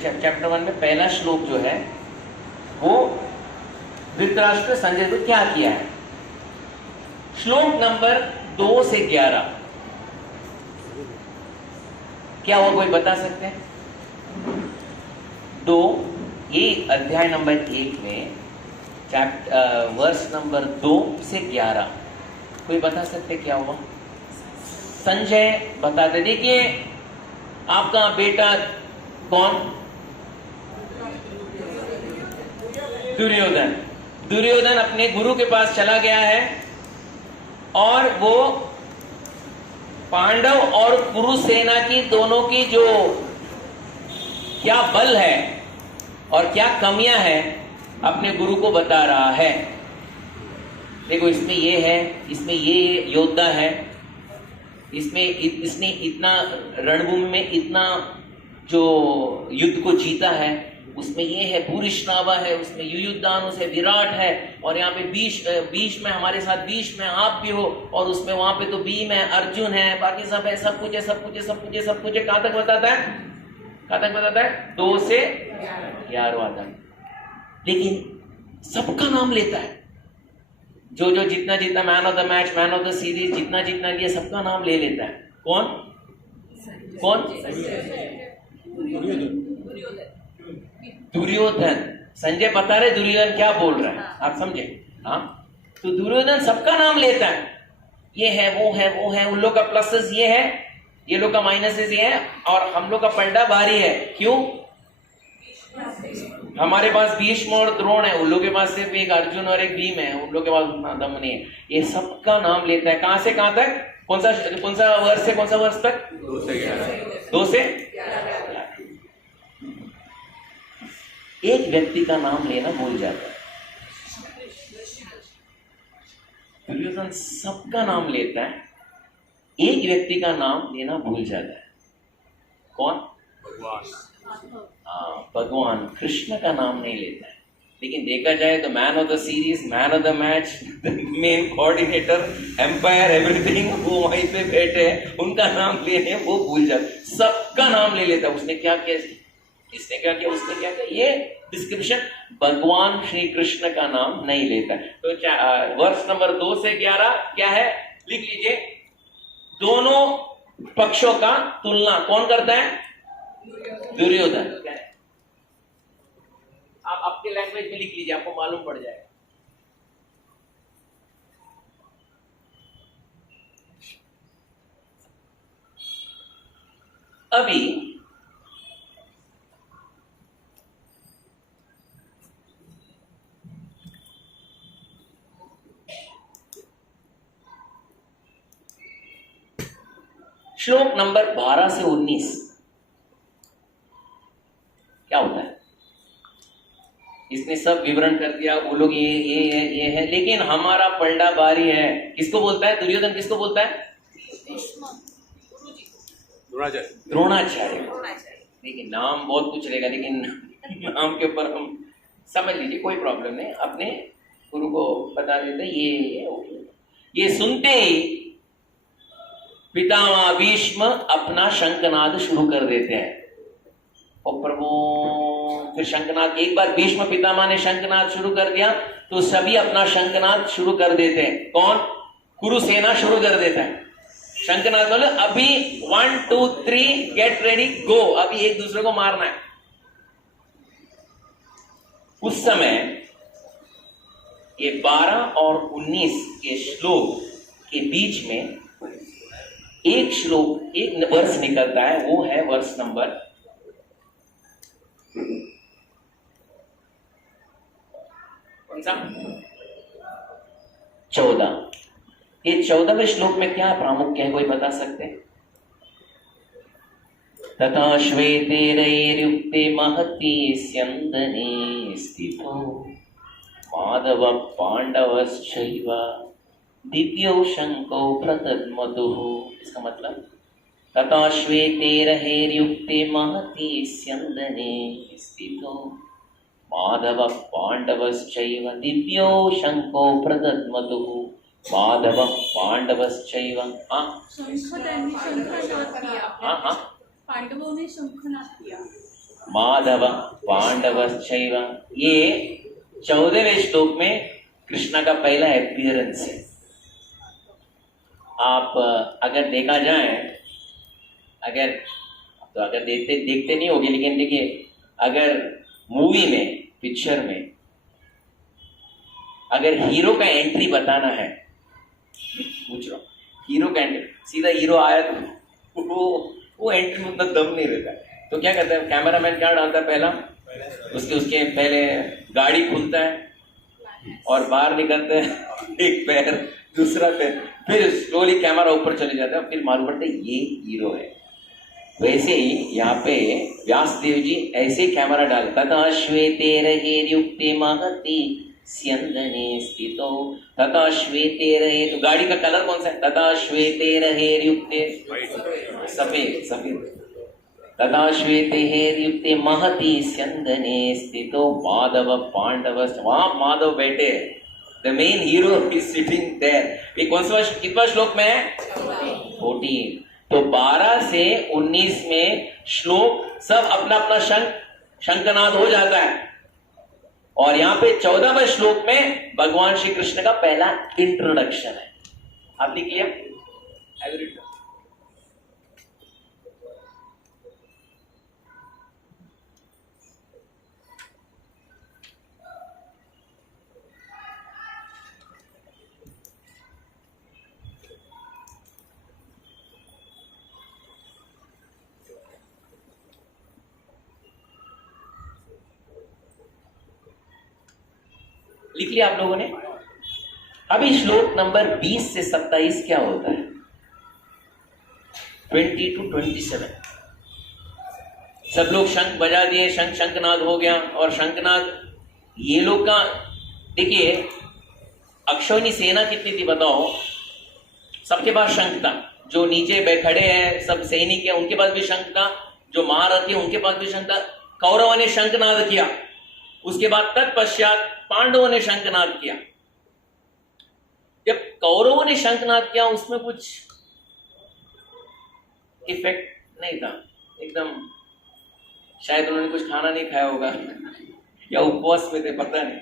Chapter 1 में पहला श्लोक जो है वो धृतराष्ट्र संजय को क्या किया है। श्लोक नंबर 2 से 11 क्या हुआ, कोई बता सकते हैं? 2 ये अध्याय नंबर 1 में वर्ष नंबर 2 से 11 कोई बता सकते क्या हुआ? संजय बताते। देखिए आपका बेटा कौन? दुर्योधन। दुर्योधन अपने गुरु के पास चला गया है और वो पांडव और कुरु सेना की दोनों की जो क्या बल है और क्या कमियां हैं अपने गुरु को बता रहा है। देखो इसमें ये है, इसमें ये योद्धा है, इसमें इसने इतना रणभूमि में इतना जो युद्ध को जीता है, उसमें ये है भूरिश्रवा है, उसमें युयुधानुस है, विराट है, और यहाँ पे बीच में हमारे साथ बीच में आप भी हो, और उसमें वहां पे तो भीम है, अर्जुन है, बाकी सब है, सब कुछ है, सब कुछ है, सब कुछ है, सब कुछ है। कहां तक बताता है? कहां तक बताता है? 2 से 11 तक। लेकिन सबका नाम लेता है, जो जितना जितना man of the match, man of the series, जितना जितना लिया सबका नाम ले लेता है। कौन कौन? दुर्योधन। संजय बता रहे दुर्योधन क्या बोल रहा है, आप समझे? हाँ, तो दुर्योधन सबका नाम लेता है। ये है, वो है, वो है, उन लोग का प्लसेस ये है, ये लोग का माइनसेस ये है, और हम लोग का पलड़ा भारी है। क्यों? हमारे पास भीष्म और द्रोण है, उन लोग के पास सिर्फ एक अर्जुन और एक भीम है, उन लोग के पास उतना दम नहीं है। ये सबका नाम लेता है। कहां से कहां तक? कौन सा वर्ष से कौन सा वर्ष तक? 2 से 11। 2 से 11। एक व्यक्ति का नाम लेना भूल जाता है। दुर्योधन सबका नाम लेता है, एक व्यक्ति का नाम लेना भूल जाता है। कौन? भगवान। हाँ, भगवान कृष्ण का नाम नहीं लेता है। लेकिन देखा जाए तो man of the series, man of the match, main coordinator, umpire, everything, वो वहीं पे बैठे हैं, उनका नाम लेने वो भूल जाता। सबका नाम ले लेता। उसने क्या किया, इसने क्या किया, उसने क्या किया, ये डिस्क्रिप्शन। भगवान श्री कृष्ण का नाम नहीं लेता। तो वर्ष नंबर 2 से 11 क्या है, लिख लीजिए। दोनों पक्षों का तुलना कौन करता है? दुर्योधन। आप आपके लैंग्वेज में लिख लीजिए, आपको मालूम पड़ जाएगा। अभी श्लोक नंबर 12 से 19 क्या होता है? इसने सब विवरण कर दिया, वो लोग ये है, लेकिन हमारा पलड़ा भारी है। किसको बोलता है दुर्योधन? किसको बोलता है? द्रोणाचार्य। देखिए नाम बहुत कुछ रहेगा, लेकिन नाम के ऊपर हम समझ लीजिए, कोई प्रॉब्लम नहीं, अपने गुरु को बता देते। ये सुनते ही पितामह भीष्म अपना शंखनाद शुरू कर देते हैं। और प्रभु फिर शंखनाद, एक बार भीष्म पितामह ने शंखनाद शुरू कर दिया तो सभी अपना शंखनाद शुरू कर देते हैं। कौन? कुरु सेना शुरू कर देता है शंखनाद। बोले अभी 1 2 3 गेट रेडी गो, अभी एक दूसरे को मारना है। उस समय ये 12 और 19 के श्लोक के बीच में एक श्लोक, एक वर्ष निकलता है, वो है वर्ष नंबर कौन सा? 14। ये 14वें श्लोक में क्या प्रामुख्य है, कोई बता सकते हैं? तथा श्वेतेरैर्युक्ते महती स्यन्दने स्थितो माधव पांडवश्चैव दिव्यो शंको प्रतद्मतुः। इसका मतलब तथा श्वेतेरैर्युक्ते महती स्यन्दने स्थितो माधव पांडवश्चैव दिव्यो शंको प्रतद्मतुः। माधव पांडवश्चैव। शंख त्यांनी शंखनाद किया। हाँ हाँ, पांडवों ने शंखनाद किया। माधव पांडवश्चैव। ये 14वें श्लोक में कृष्णा का पहला अपीयरेंस है। आप अगर देखा जाए, अगर देखते नहीं होगे, लेकिन देखिए, अगर मूवी में, पिक्चर में अगर हीरो का एंट्री बताना है, पूछ रहा हूं, हीरो का एंट्री, सीधा हीरो आया तो वो एंट्री में उतना दम नहीं रहता, तो क्या करता है कैमरामैन, क्या डालता है पहला, उसके पहले गाड़ी खुलता है और बाहर निकलते हैं, एक पैर दूसरा पैर, फिर स्लोली कैमरा ऊपर चले जाता है, फिर मालूम पड़ता है ये हीरो है। वैसे ही यहाँ पे व्यासदेव जी ऐसे कैमरा डालता था, श्वेते रहे युक्ते महती स्यंदने स्थितो, तथा श्वेते रहे, तो गाड़ी का कलर कौन सा है, तथा श्वेते रहे युक्ते, सफेद, तथा श्वेते युक्ते महती स्यंदने स्थितो माधव पांडव, वहां माधव बैठे, the main hero is sitting there. ये कौन सा कितना श्लोक में है, 14। तो 12 से 19 में श्लोक सब अपना अपना शंखनाद हो जाता है, और यहां पे 14वें श्लोक में भगवान श्री कृष्ण का पहला इंट्रोडक्शन है। आपने किया? लिख लिया आप लोगों ने? अभी श्लोक नंबर 20 से 27 क्या होता है, 20 to 27। सब लोग शंख बजा दिए, शंखनाद हो गया, और शंखनाद ये लोग का, देखिए अक्षौहिणी सेना कितनी थी बताओ, सबके पास शंख था, जो नीचे खड़े हैं सब सैनिक है उनके पास भी शंख था, जो महारथी है उनके पास भी शंख था। कौरवों ने शंखनाद किया, उसके बाद तत्पश्चात पांडवों ने शंखनाद किया। जब कौरवों ने शंखनाद किया उसमें कुछ इफेक्ट नहीं था, एकदम शायद उन्होंने कुछ खाना नहीं खाया होगा या उपवास में थे, पता नहीं।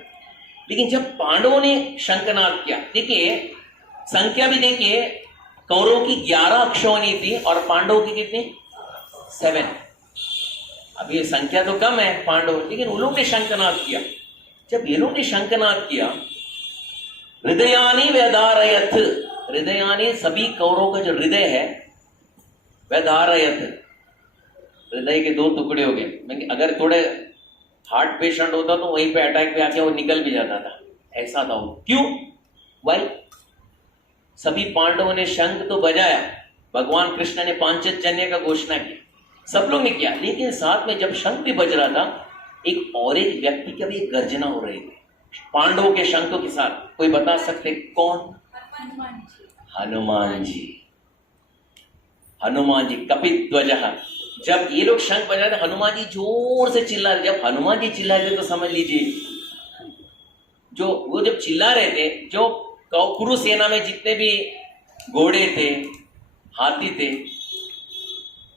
लेकिन जब पांडवों ने शंखनाद किया, देखिए संख्या भी देखिए, कौरवों की 11 अक्षौहिणी थी और पांडवों की कितनी, 7। अब ये संख्या तो कम है पांडव, लेकिन उन लोग ने शंखनाद किया। जब ये लोग ने शंखनाद किया, हृदयानी व्यधारयथ, हृदयानी सभी कौरवों का जो हृदय है, व्यधारयथ, हृदय के 2 टुकड़े हो गए। अगर थोड़े हार्ट पेशेंट होता तो वहीं पे अटैक पे आके वो निकल भी जाता था, ऐसा था वो। क्यों? भाई सभी पांडवों ने शंख तो बजाया, भगवान कृष्ण ने पांचजन्य का घोषणा किया, सब लोग ने किया, लेकिन साथ में जब शंख भी बज रहा था, एक व्यक्ति की भी एक गर्जना हो रही थी पांडवों के शंखों के साथ। कोई बता सकते कौन? हनुमान जी। हनुमान जी कपिध्वज। जब ये लोग शंख बजा रहे, हनुमान जी जोर से चिल्ला रहे। जब हनुमान जी चिल्ला रहे तो समझ लीजिए, वो जब चिल्ला रहे थे, जो कुरु सेना में जितने भी घोड़े थे, हाथी थे,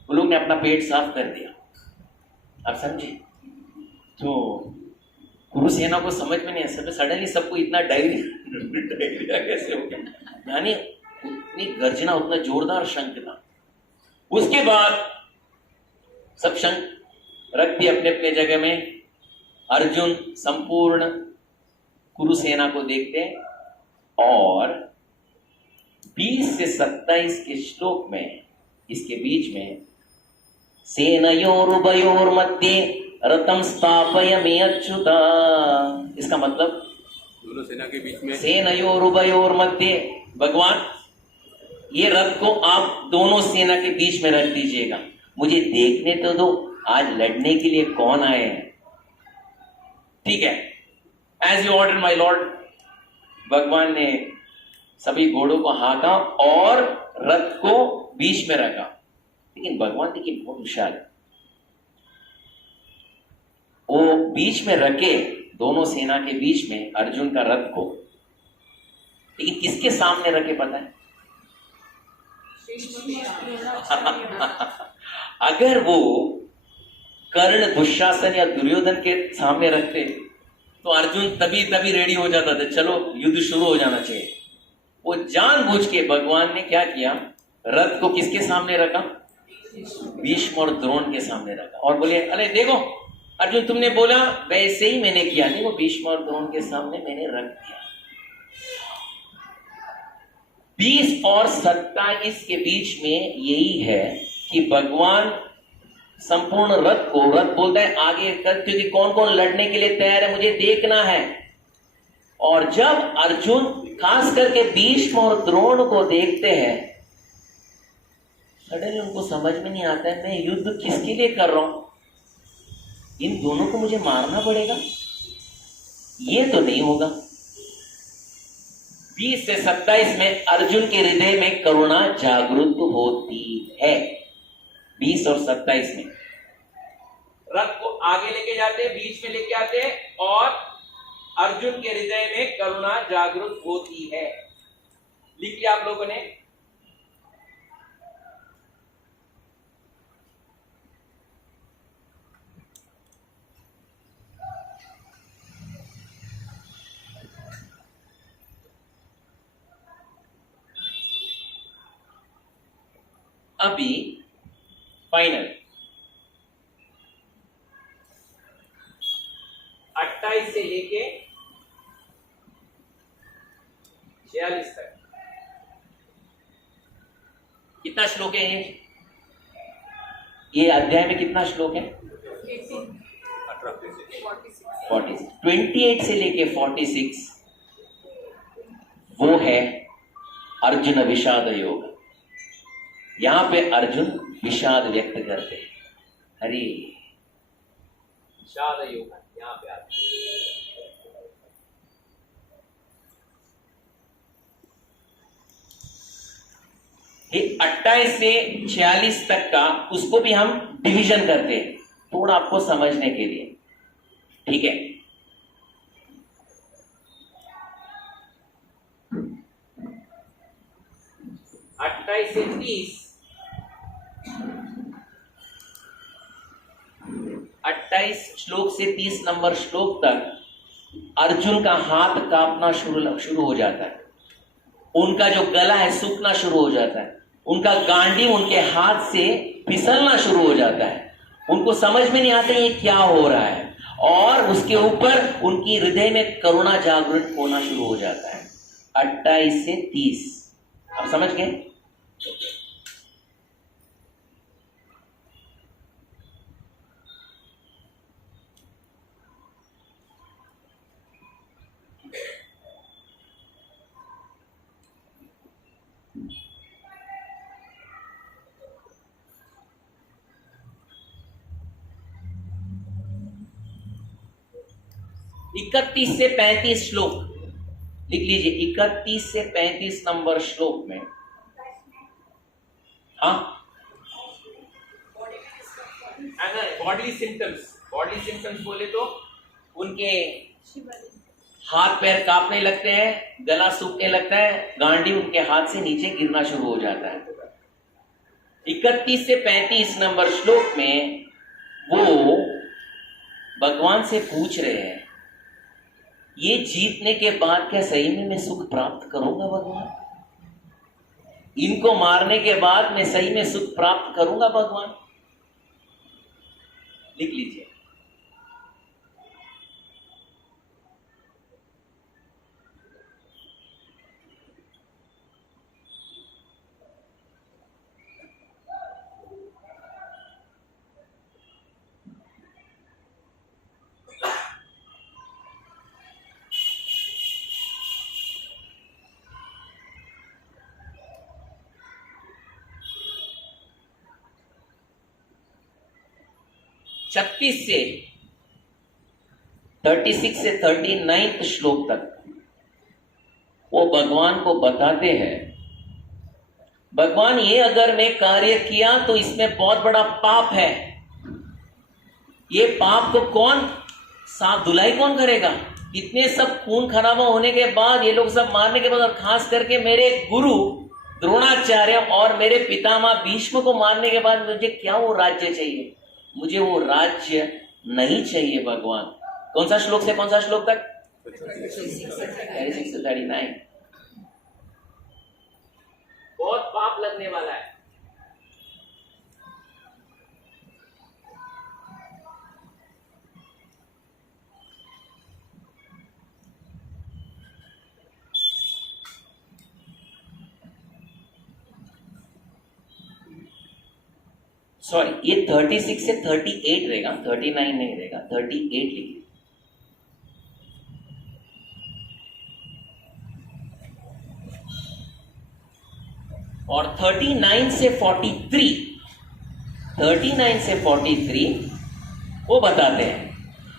वो लोग ने अपना पेट साफ कर दिया। आप समझे? तो कुरु सेना को समझ में नहीं आया, सडनली सबको इतना डायरिया कैसे हो गया, यानी उतनी गर्जना, उतना जोरदार शंख था। उसके बाद सब शंख रख दिए अपने अपने जगह में। अर्जुन संपूर्ण कुरु सेना को देखते, और 20 से 27 के श्लोक में, इसके बीच में, सेनयोरुभयोर मध्ये रथम स्थापयामि अच्युता, इसका मतलब दोनों सेना के बीच में, सेनयोरुभयोर मध्ये, भगवान ये रथ को आप दोनों सेना के बीच में रख दीजिएगा, मुझे देखने तो दो आज लड़ने के लिए कौन आए हैं। ठीक है, as you order my lord. भगवान ने सभी घोड़ों को हाँका और रथ को बीच में रखा। लेकिन भगवान देखिए बहुत होशियार है, वो बीच में रखे, दोनों सेना के बीच में अर्जुन का रथ को, लेकिन किसके सामने रखे पता है? अगर वो कर्ण, दुशासन या दुर्योधन के सामने रखते तो अर्जुन तभी तभी रेडी हो जाता था, चलो युद्ध शुरू हो जाना चाहिए। वो जानबूझ के भगवान ने क्या किया, रथ को किसके सामने रखा, भीष्म और द्रोण के सामने रखा और बोले अरे देखो अर्जुन तुमने बोला वैसे ही मैंने किया, देखो भीष्म और द्रोण के सामने मैंने रख दिया। 20 और 27 के बीच में यही है कि भगवान संपूर्ण रथ को, रथ बोलता है आगे कर, क्योंकि कौन कौन लड़ने के लिए तैयार है मुझे देखना है। और जब अर्जुन खास करके भीष्म और द्रोण को देखते हैं, सडनली उनको समझ में नहीं आता है मैं युद्ध किसके लिए कर रहा हूं, इन दोनों को मुझे मारना पड़ेगा, ये तो नहीं होगा। 20 से 27 में अर्जुन के हृदय में करुणा जागृत होती है। 20 और 27 में रथ को आगे लेके जाते, बीच में लेके आते और अर्जुन के हृदय में करुणा जागृत होती है। लिख लिया आप लोगों ने? अभी फाइनल 28 से लेके 46 तक कितना श्लोक है ये अध्याय में कितना श्लोक है? 46। 28 से लेके 46 वो है अर्जुन विषाद योग। यहां पे अर्जुन विषाद व्यक्त करते हैं, हरि विषाद योग यहां पे आते हैं। ये 28 से 46 तक का उसको भी हम डिवीजन करते हैं थोड़ा आपको समझने के लिए, ठीक है? अट्ठाईस से 30, 28 श्लोक से 30 नंबर श्लोक तक अर्जुन का हाथ कांपना शुरू हो जाता है, उनका जो गला है सूखना शुरू हो जाता है, उनका गांडीव उनके हाथ से फिसलना शुरू हो जाता है, उनको समझ में नहीं आता ये क्या हो रहा है, और उसके ऊपर उनकी हृदय में करुणा जागृत होना शुरू हो जाता है। 28 से 30 आप समझ गए? इकतीस से 35 श्लोक लिख लीजिए। 31 से 35 नंबर श्लोक में बॉडी सिम्टम्स बोले तो उनके हाथ पैर कांपने लगते हैं, गला सूखने लगता है, गांडी उनके हाथ से नीचे गिरना शुरू हो जाता है। 31 से 35 नंबर श्लोक में वो भगवान से पूछ रहे हैं ये जीतने के बाद क्या सही में मैं सुख प्राप्त करूंगा भगवान? इनको मारने के बाद मैं सही में सुख प्राप्त करूंगा भगवान? लिख लीजिए। छत्तीस से 36 से 39 श्लोक तक वो भगवान को बताते हैं भगवान ये अगर मैं कार्य किया तो इसमें बहुत बड़ा पाप है, ये पाप को कौन साफ धुलाई कौन करेगा? इतने सब खून खराबा होने के बाद, ये लोग सब मारने के बाद, और खास करके मेरे गुरु द्रोणाचार्य और मेरे पितामह भीष्म को मारने के बाद मुझे क्या वो राज्य चाहिए? मुझे वो राज्य नहीं चाहिए भगवान। कौन सा श्लोक से कौन सा श्लोक तक? 36 से 39। बहुत पाप लगने वाला है। सॉरी, ये 36 से 38 रहेगा, 39 नहीं रहेगा, 38 लिखिए। और 39 से 43 वो बताते हैं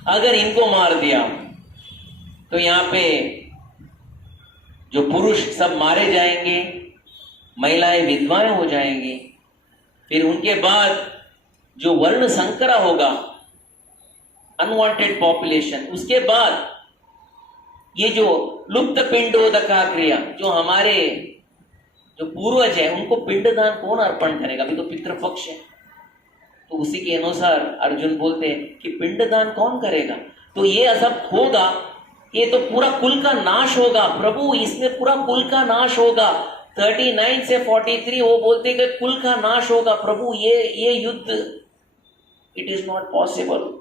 अगर इनको मार दिया तो यहां पे जो पुरुष सब मारे जाएंगे, महिलाएं विधवाएं हो जाएंगी, फिर उनके बाद जो वर्ण संकरा होगा, अनवांटेड पॉपुलेशन, उसके बाद ये जो लुप्त पिंडोदका क्रिया, जो हमारे जो पूर्वज है उनको पिंडदान कौन अर्पण करेगा? अभी तो पितृपक्ष है, तो उसी के अनुसार अर्जुन बोलते हैं कि पिंडदान कौन करेगा? तो ये सब होगा, ये तो पूरा कुल का नाश होगा प्रभु, इसमें पूरा कुल का नाश होगा। 39 से 43 वो बोलते कि कुल का नाश होगा प्रभु, ये युद्ध इट इज नॉट पॉसिबल।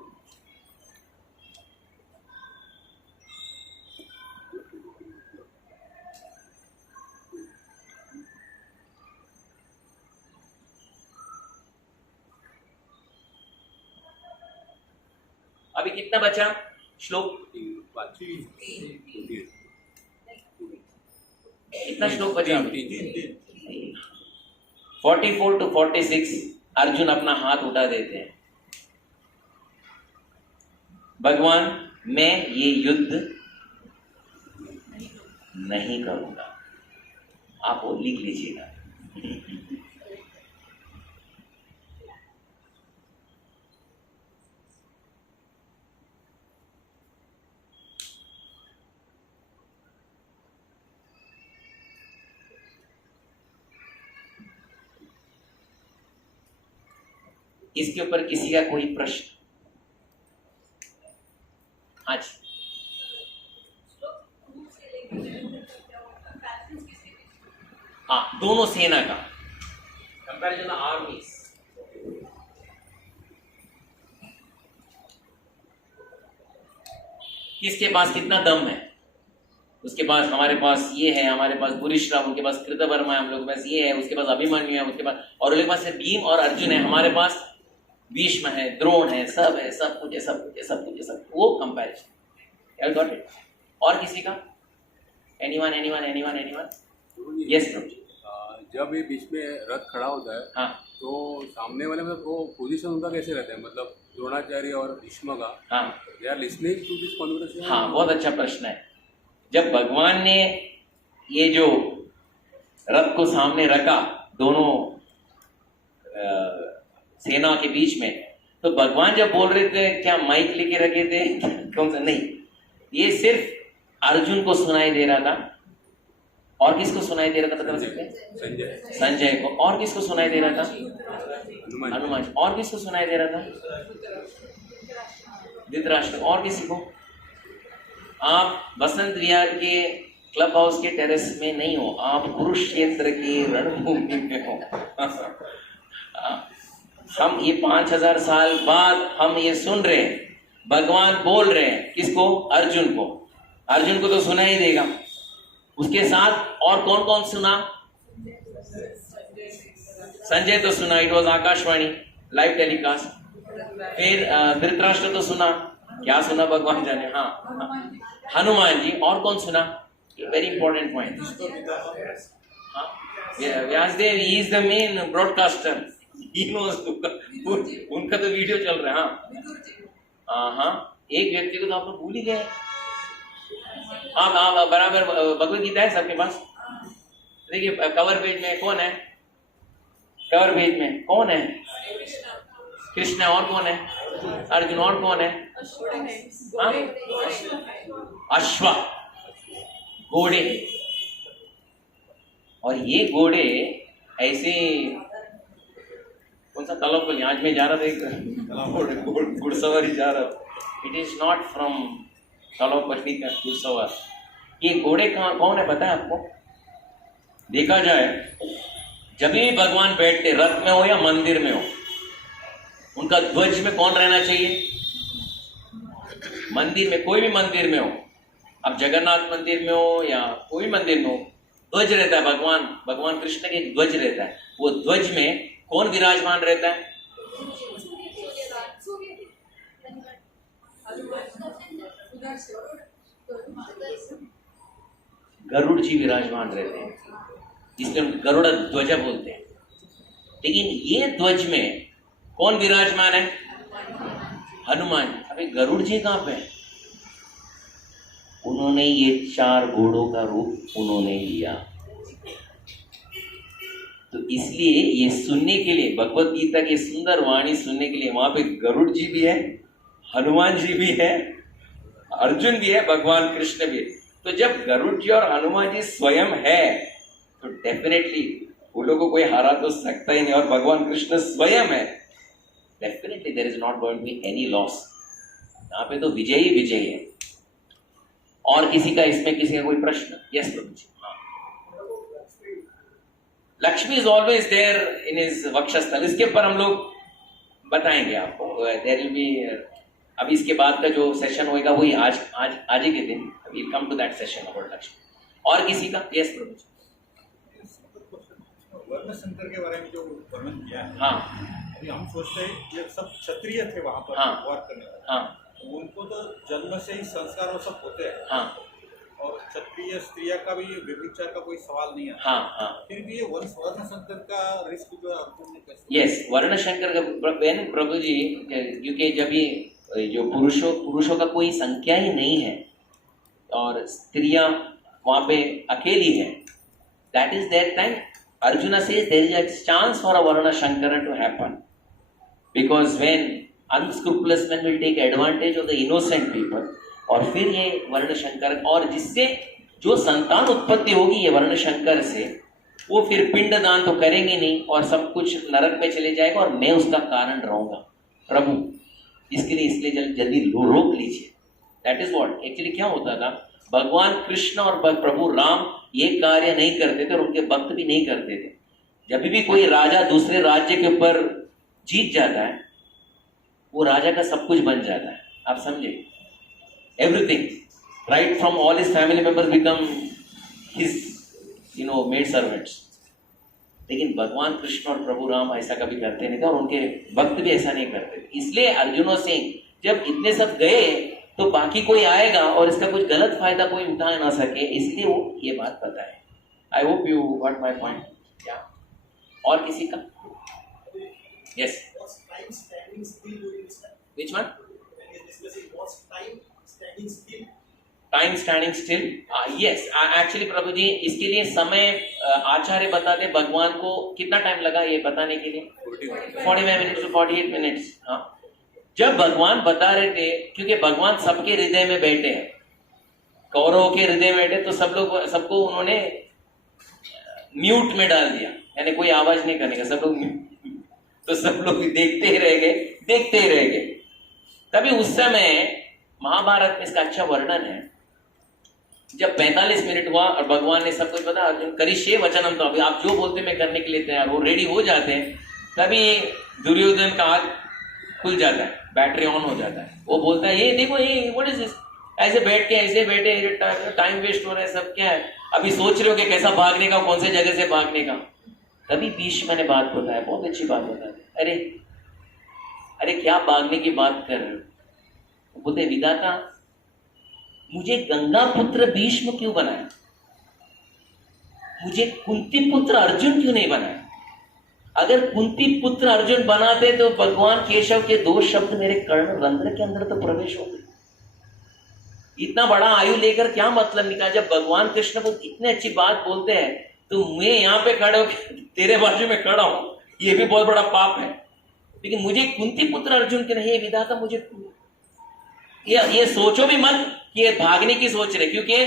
अभी कितना बचा श्लोक? कितना श्लोक बचा? 44 to 46 अर्जुन अपना हाथ उठा देते हैं। भगवान, मैं ये युद्ध नहीं करूंगा। आप वो लिख लीजिएगा। इसके ऊपर किसी का कोई प्रश्न? आज हाँ, दोनों सेना का कंपैरिजन आर्मीज। किसके पास कितना दम है? उसके पास, हमारे पास ये है, हमारे पास बुरिश्रव, उनके पास कृतवर्मा है, हम लोग के पास ये है, उसके पास अभिमन्यु है, उसके पास, और उनके पास भीम और अर्जुन है, हमारे पास भीष्म है, द्रोण है, सब है, सब कुछ है, सब कुछ है, सब कुछ है, सब। वो कंपैरिजन। Got it? और किसी का? एनीवन? यस प्रभु। जब ये बीच में रथ खड़ा होता है, हाँ, तो सामने वाले मतलब वो पोजीशन उनका कैसे रहता है? मतलब द्रोणाचार्य और भीष्म का, हाँ, they are listening to this conversation. हाँ, बहुत अच्छा प्रश्न है। जब भगवान ने ये जो रथ को सामने रखा दोनों सेना के बीच में, तो भगवान जब बोल रहे थे, क्या माइक लेके रखे थे? कौन सा? नहीं, ये सिर्फ अर्जुन को सुनाई दे रहा था। और किसको सुनाई दे रहा था? बता सकते हैं? संजय को। और किसको सुनाई दे रहा था? हनुमान। और किसको सुनाई दे रहा था? धृतराष्ट्र। और किसी को? आप बसंत विहार के क्लब हाउस के टेरेस में नहीं हो, आप कुरुक्षेत्र की रणभूमि में हो। हम ये 5000 साल बाद हम ये सुन रहे हैं, भगवान बोल रहे हैं किसको? अर्जुन को। अर्जुन को तो सुना ही देगा। उसके साथ और कौन कौन सुना? संजय तो सुना, it was Akashvani live telecast. फिर धृतराष्ट्र तो सुना, क्या सुना भगवान जाने। हाँ, हनुमान जी। और कौन सुना? Very important point. Vyasdev, he is the main broadcaster, he knows. उनका तो वीडियो चल रहा है। हाँ, एक व्यक्ति को तो आप लोग भूल ही गए। हाँ, बराबर भगवत गीता है सबके पास। देखिए कवर पेज में कौन है? कवर पेज में कौन है? कृष्ण। और कौन है? अर्जुन। और कौन है? अश्व, घोड़े। और ये घोड़े ऐसे कौन सा तालाब को आज में जा रहा था, एक घुड़सवारी जा रहा था। इट इज नॉट फ्रॉम तालाब पटनी का घुड़सवार। ये घोड़े कौन है पता है आपको? देखा जाए जब भी भगवान बैठते, रथ में हो या मंदिर में हो, उनका ध्वज में कौन रहना चाहिए? मंदिर में, कोई भी मंदिर में हो, अब जगन्नाथ मंदिर में हो या कोई मंदिर में हो, ध्वज रहता है। भगवान कृष्ण के एक ध्वज रहता है। वो ध्वज में कौन विराजमान रहता है? गरुड़ जी विराजमान रहते हैं, इसलिए हम गरुड़ ध्वजा बोलते हैं। लेकिन ये ध्वज में कौन विराजमान है? हनुमान। अभी गरुड़ जी कहाँ पे है? उन्होंने ये 4 घोड़ों का रूप उन्होंने लिया। तो इसलिए ये सुनने के लिए, भगवत गीता की सुंदर वाणी सुनने के लिए वहां पे गरुड़ जी भी है, हनुमान जी भी है, अर्जुन भी है, भगवान कृष्ण भी है। तो जब गरुड़ जी और हनुमान जी स्वयं है तो डेफिनेटली वो लोगों को कोई हरा तो सकता ही नहीं। और भगवान कृष्ण स्वयं है, definitely there is not going to be any loss. यहाँ पे तो विजय ही विजय है। और किसी का कोई प्रश्न? Yes Prabhu ji. Lakshmi is always there in his वक्षस्थल। इसके ऊपर हम लोग बताएंगे आपको। देयर विल बी, अभी इसके बाद का जो सेशन होगा वही आज ही के दिन will come to that session about Lakshmi. और किसी का? यस प्रभु जी। वर्ण शंकर के बारे में जो वर्णन किया है, हाँ, अभी हम सोचते हैं ये सब क्षत्रिय थे वहाँ पर हाँ, वार करने वाले। हाँ, उनको तो जन्म से ही संस्कार वो सब होते हैं। हाँ, और क्षत्रिय स्त्रिया का भी व्यभिचार का कोई सवाल नहीं है। हाँ, हाँ। फिर भी ये वर्ण शंकर का रिस्क जो है अर्जुन ने कैसे? यस, वर्ण शंकर का प्रभु जी, क्योंकि जब ये जो पुरुषों का कोई संख्या ही नहीं है और स्त्रियां वहां पे अकेली है, that is that time Arjuna says there is a chance for a Varuna Shankara to happen, because when unscrupulous men will take advantage of the innocent people, और फिर ये वर्ण शंकर, और जिससे जो संतान उत्पत्ति होगी ये वर्ण शंकर से, वो फिर पिंड दान तो करेंगे नहीं और सब कुछ नरक में चले जाएगा और मैं उसका कारण रहूंगा। प्रभु इसलिए जल्दी रोक लीजिए। दैट इज व्हाट एक्चुअली क्या होता था। भगवान कृष्ण और प्रभु राम ये कार्य नहीं करते थे और उनके भक्त भी नहीं करते थे। जब भी कोई राजा दूसरे राज्य के ऊपर जीत जाता है, वो राजा का सब कुछ बन जाता है। आप समझे? Everything, right from all his family members become his made servants. लेकिन भगवान कृष्ण और प्रभु राम ऐसा कभी करते नहीं थे और उनके भक्त भी ऐसा नहीं करते थे। इसलिए अर्जुन सिंह जब इतने सब गए तो बाकी कोई आएगा और इसका कुछ गलत फायदा कोई उठा ना सके, इसलिए वो ये बात पता है। I hope you got my point. क्या और किसी का? Yes, which one? Time standing still. Yes, actually Prabhu ji इसके लिए समय आचार्य बताते भगवान को कितना टाइम लगा ये बताने के लिए? 45 मिनट्स टू 48 मिनट्स। हाँ, जब भगवान बता रहे थे, क्योंकि भगवान सबके हृदय में बैठे हैं, कौरवों के हृदय में बैठे, तो सबको उन्होंने म्यूट में डाल दिया, यानी कोई आवाज नहीं करने का, सब लोग तो सब लोग देखते ही रह गए। तभी उस समय महाभारत में इसका अच्छा वर्णन है। जब 45 मिनट हुआ और भगवान ने सब कुछ बता, अर्जुन करिष्ये वचनम, तो अभी आप जो बोलते मैं करने के लिए तैयार, वो रेडी हो जाते हैं। तभी दुर्योधन का हाथ खुल जाता है, बैटरी ऑन हो जाता है। वो बोलता है ये देखो, ये व्हाट इज दिस, ऐसे बैठे टाइम वेस्ट हो रहा है, सब क्या है, अभी सोच रहे हो कि कैसा भागने का, कौन से जगह से भागने का। तभी भीष्म ने बात बताया, बहुत अच्छी बात बताई। अरे क्या भागने की बात कर रहे हो? बोलते विधाता मुझे गंगा पुत्र भीष्म क्यों बनाया, मुझे कुंती पुत्र अर्जुन क्यों नहीं बनाया? अगर कुंती पुत्र अर्जुन बनाते तो भगवान केशव के 2 शब्द मेरे कर्ण रंध्र के अंदर तो प्रवेश होते। इतना बड़ा आयु लेकर क्या मतलब निकाला? जब भगवान कृष्ण को इतने अच्छी बात बोलते हैं तो मैं यहाँ पे खड़ा होकर तेरे बाजू में खड़ा हूं, ये भी बहुत बड़ा पाप है। लेकिन मुझे कुंती पुत्र अर्जुन के नहीं, विधाता मुझे ये सोचो भी मत कि ये भागने की सोच रहे, क्योंकि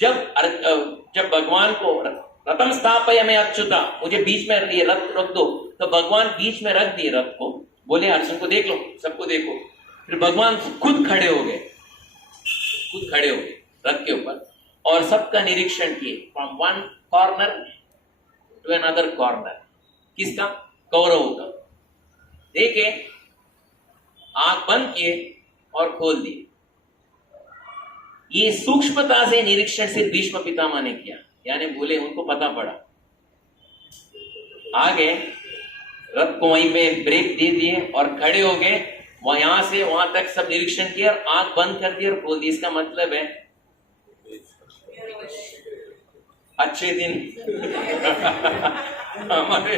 जब भगवान को रथम स्थापयामि अच्युता, मुझे बीच में ये रथ रख दो। तो भगवान बीच में रख दिए रथ को, बोले अर्जुन को देख लो, सबको देखो। फिर भगवान खुद खड़े हो गए, खुद खड़े हो गए रथ के ऊपर और सबका निरीक्षण किए, from one corner to another corner. किसका? कौरवों का। देखे, आंख बंद किए और खोल दिए। ये सूक्ष्मता से निरीक्षण से भीष्म पितामह ने किया, यानी बोले उनको पता पड़ा। आगे रथ को वहीं पे ब्रेक दे दिए और खड़े हो गए, यहां से वहां तक सब निरीक्षण किया और आंख बंद कर दी और खोल दी। इसका मतलब है अच्छे दिन हमारे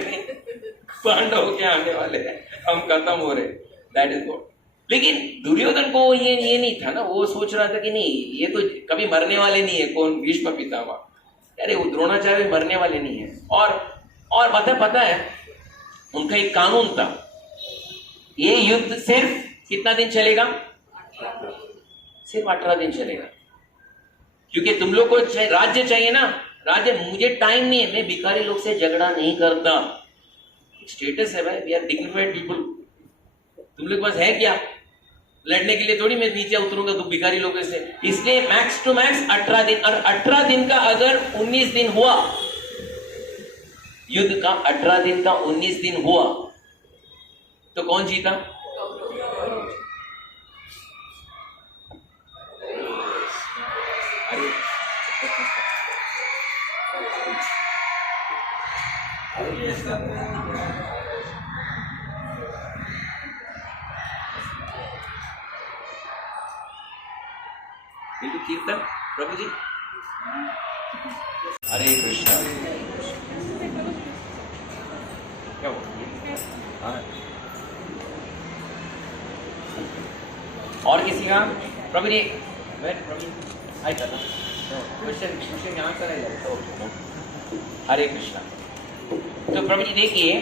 पांडव के आने वाले हैं, हम खत्म हो रहे, दैट इज गुड। लेकिन दुर्योधन को ये नहीं था ना, वो सोच रहा था कि नहीं ये तो कभी मरने वाले नहीं है। कौन? भीष्म पितामह। अरे वो द्रोणाचार्य मरने वाले नहीं है। और पता है उनका एक कानून था, ये युद्ध सिर्फ कितना दिन चलेगा? सिर्फ 18 दिन चलेगा। क्योंकि तुम लोग को राज्य चाहिए ना, राज्य, मुझे टाइम नहीं है, मैं भिखारी लोग से झगड़ा नहीं करता। स्टेटस है भाई, वी आर डिग्निफाइड पीपल। तुम लोग के पास है क्या? लड़ने के लिए थोड़ी मैं नीचे उतरूंगा तो भिखारी लोगों से। इसलिए मैक्स टू मैक्स 18 दिन, और 18 दिन का अगर 19 दिन हुआ युद्ध का, 18 दिन का 19 दिन हुआ तो कौन जीता? अरे कीर्तन प्रभु जी, हरे कृष्णा। क्या हुआ? और किसी का? प्रभु जी, प्रभु जी आई करना क्वेश्चन यहाँ करेगा। हरे कृष्णा। तो प्रभु जी देखिए,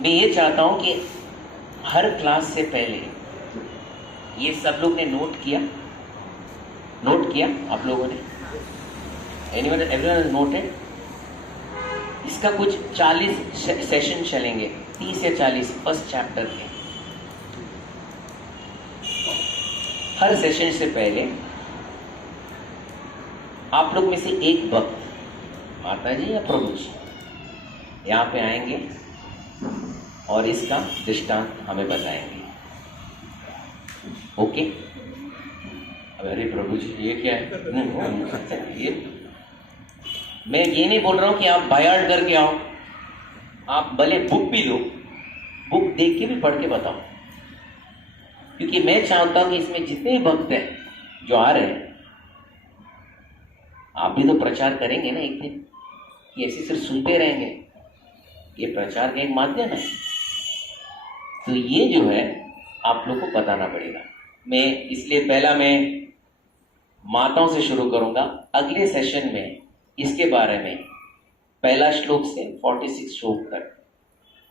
मैं ये चाहता हूं कि हर क्लास से पहले ये सब लोग ने नोट किया आप लोगों ने? Anyone, everyone noted? इसका कुछ 40 सेशन चलेंगे, 30 या 40 फर्स्ट चैप्टर के। हर सेशन से पहले आप लोग में से एक भक्त, माता जी या प्रभु जी, यहाँ पे आएंगे और इसका दृष्टांत हमें बताएंगे। ओके? अरे प्रभु जी ये क्या है? ये मैं ये नहीं बोल रहा हूं कि आप बायार्ड करके आओ, आप भले बुक भी लो, बुक देख के भी पढ़ के बताओ। क्योंकि मैं चाहता हूं कि इसमें जितने भी भक्त हैं जो आ रहे हैं, आप भी तो प्रचार करेंगे ना एक दिन, कि ऐसे सिर्फ सुनते रहेंगे? ये प्रचार का एक माध्यम है। तो ये जो है आप लोग को बताना पड़ेगा। मैं इसलिए पहला मैं माताओं से शुरू करूंगा। अगले सेशन में इसके बारे में पहला श्लोक से 46 श्लोक तक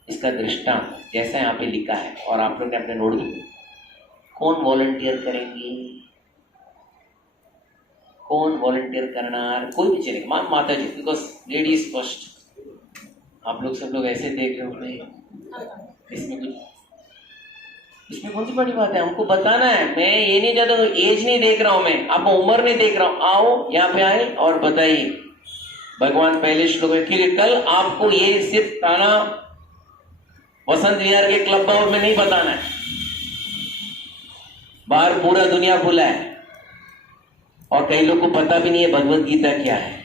इसका दृष्टांत जैसा यहाँ पे लिखा है, और आप लोग ने अपने नोटबुक, कौन वॉलंटियर करेंगे? कौन वॉलंटियर करना? कोई भी चलेगा, माता जी, बिकॉज लेडीज फर्स्ट। आप लोग सब लोग ऐसे देख रहे हो, इसमें कौन सी बड़ी बात है? हमको बताना है। मैं ये नहीं चाहता, एज नहीं देख रहा हूं, मैं आपको उम्र नहीं देख रहा हूं। आओ यहाँ पे आए और बताइए। भगवान पहले श्लोक में, क्योंकि कल आपको ये सिर्फ ताना वसंत विहार के क्लब हाउस में नहीं बताना है, बाहर पूरा दुनिया खुला है और कई लोग को पता भी नहीं है भगवत गीता क्या है,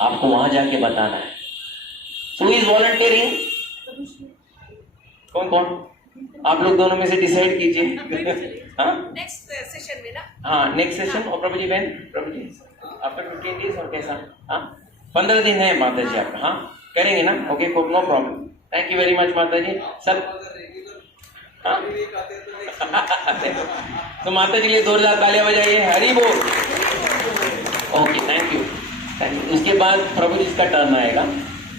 आपको वहां जाके बताना है। So is volunteering? कौन कौन? आप लोग दोनों में से डिसाइड कीजिए। हाँ, नेक्स्ट सेशन में ना? हाँ, नेक्स्ट सेशन। और प्रभु जी, बहन प्रभु जी, आफ्टर 15 डेज और कैसा? हाँ, 15 दिन है माता जी आपका। हाँ, करेंगे ना? Okay, no problem. Thank you very much माता जी। सब हाँ तो माता जी के लिए 2000 तालियां बजाइए, हरी बोल। Okay, thank you. उसके बाद प्रभु जी का टर्न आएगा,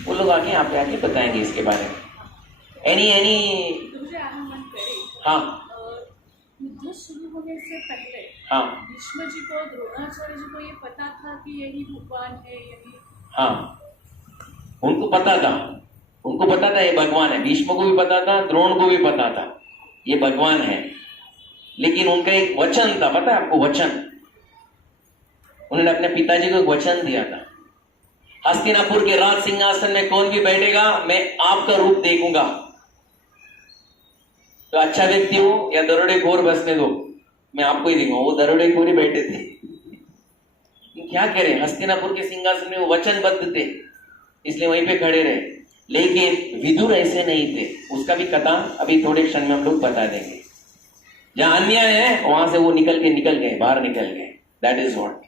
वो लोग आके यहाँ पे आके बताएंगे इसके बारे में। एनी हाँ, युद्ध शुरू होने से पहले हाँ भीष्म जी को, द्रोणाचार्य जी को ये पता था कि यही भगवान है, यही? हाँ, उनको पता था, उनको पता था ये भगवान है। भीष्म को भी पता था, द्रोण को भी पता था ये भगवान है। लेकिन उनका एक वचन था, पता है आपको वचन? उन्होंने अपने पिताजी को एक वचन दिया था, हस्तिनापुर के राज सिंहासन में कौन भी बैठेगा मैं आपका रूप देखूंगा, तो अच्छा व्यक्ति हो या दरोडेखोर बसने दो, मैं आपको ही देखूंगा। वो दरोडेखोर ही बैठे थे, क्या करें, हस्तिनापुर के सिंहासन में वो वचनबद्ध थे, इसलिए वहीं पे खड़े रहे। लेकिन विदुर ऐसे नहीं थे, उसका भी कथा अभी थोड़े क्षण में हम लोग बता देंगे। जहां अन्याय है वहां से वो निकल गए, बाहर निकल गए। That is what,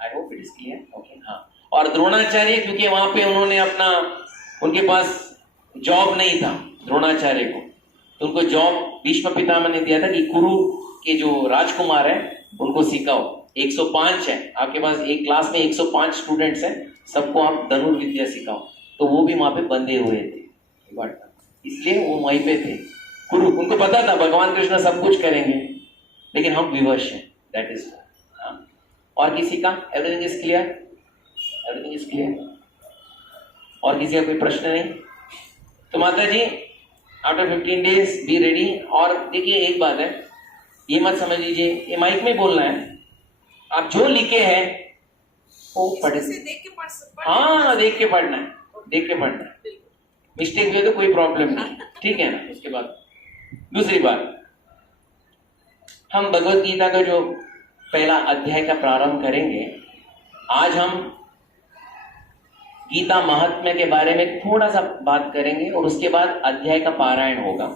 I hope it is clear. Okay, हाँ। और द्रोणाचार्य, क्योंकि वहां पे उन्होंने अपना, उनके पास जॉब नहीं था द्रोणाचार्य को, तो उनको जॉब भीष्म पितामह ने दिया था कि कुरु के जो राजकुमार है उनको सिखाओ। 105 है आपके पास, एक क्लास में 105 स्टूडेंट्स हैं, सबको आप धनुर्विद्या सिखाओ। तो वो भी वहां पे बंधे हुए थे, इसलिए वो वहीं पे थे। कुरु, उनको पता था भगवान कृष्ण सब कुछ करेंगे, लेकिन हम विवश हैं। दैट इज, और किसी का everything is clear? Everything is clear? और किसी का कोई प्रश्न नहीं? तो माता जी आफ्टर 15 days बी रेडी। और देखिए एक बात है, ये मत समझ लीजिए ये माइक में बोलना है, आप जो लिखे हैं वो पढ़े। देख के पढ़ सकते? हाँ, देख के पढ़ना है, देख के पढ़ना है। मिस्टेक भी हो तो कोई प्रॉब्लम नहीं, ठीक है ना। उसके बाद दूसरी बात, हम भगवत गीता का जो पहला अध्याय का प्रारंभ करेंगे। आज हम गीता महात्म्य के बारे में थोड़ा सा बात करेंगे और उसके बाद अध्याय का पारायण होगा।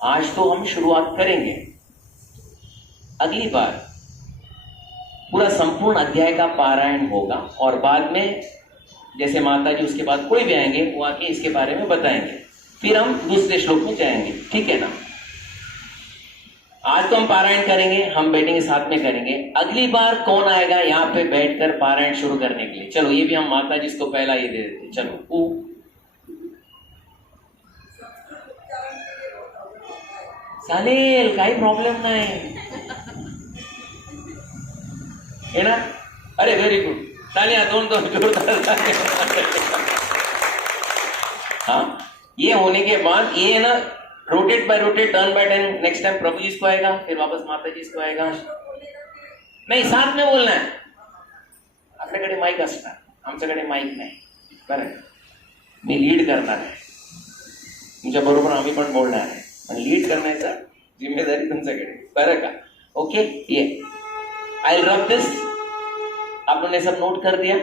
आज तो हम शुरुआत करेंगे, अगली बार पूरा संपूर्ण अध्याय का पारायण होगा और बाद में जैसे माता जी उसके बाद कोई भी आएंगे वो आके इसके बारे में बताएंगे, फिर हम दूसरे श्लोक में जाएंगे, ठीक है ना। आज तो हम पारायण करेंगे, हम बैठेंगे साथ में करेंगे। अगली बार कौन आएगा यहाँ पे बैठकर पारायण शुरू करने के लिए? चलो ये भी हम माता जी को पहला ये दे देते। चलो चालेल, काही प्रॉब्लेम नाही है ना। अरे व्हेरी गुड, तालियां दोन जोरदार। हाँ, ये होने के बाद ये ना rotate by rotate, turn by turn, next time Prabhu ji को आएगा, फिर वापस माता जी को आएगा। नाही, साथ में बोलना है। आपल्याकडे माईक असणार, आमच्याकडे माईक नाही, बरं मी लीड करणार आहे, तुमच्या बरोबर आम्ही पण बोलणार आहे, पण लीड करण्याचा जिम्मेदारी तुमच्याकडे, बरं का। ओके, ये आई विल रब दिस। आप लोगों ने सब नोट कर दिया?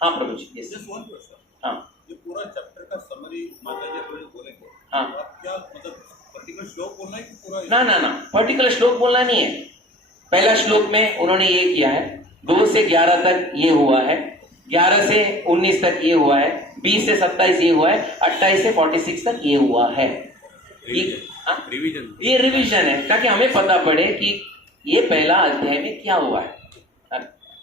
हाँ प्रभु जी, यस। जस्ट वन क्वेश्चन, हाँ, ये पूरा चैप्टर का समरी माता जी अपने बोलेंगे, हाँ। आप क्या मतलब पर्टिकुलर श्लोक बोलना है कि पूरा? ना, पर्टिकुलर श्लोक बोलना नहीं है। पहला श्लोक में उन्होंने ये किया है, 2 से 11 तक ये हुआ है, 11 से 19 तक ये हुआ है, 20 से 27 ये हुआ है, 28 से 46 तक ये हुआ है। रिवीजन, ये रिवीजन है ताकि हमें पता पड़े कि ये पहला अध्याय में क्या हुआ है।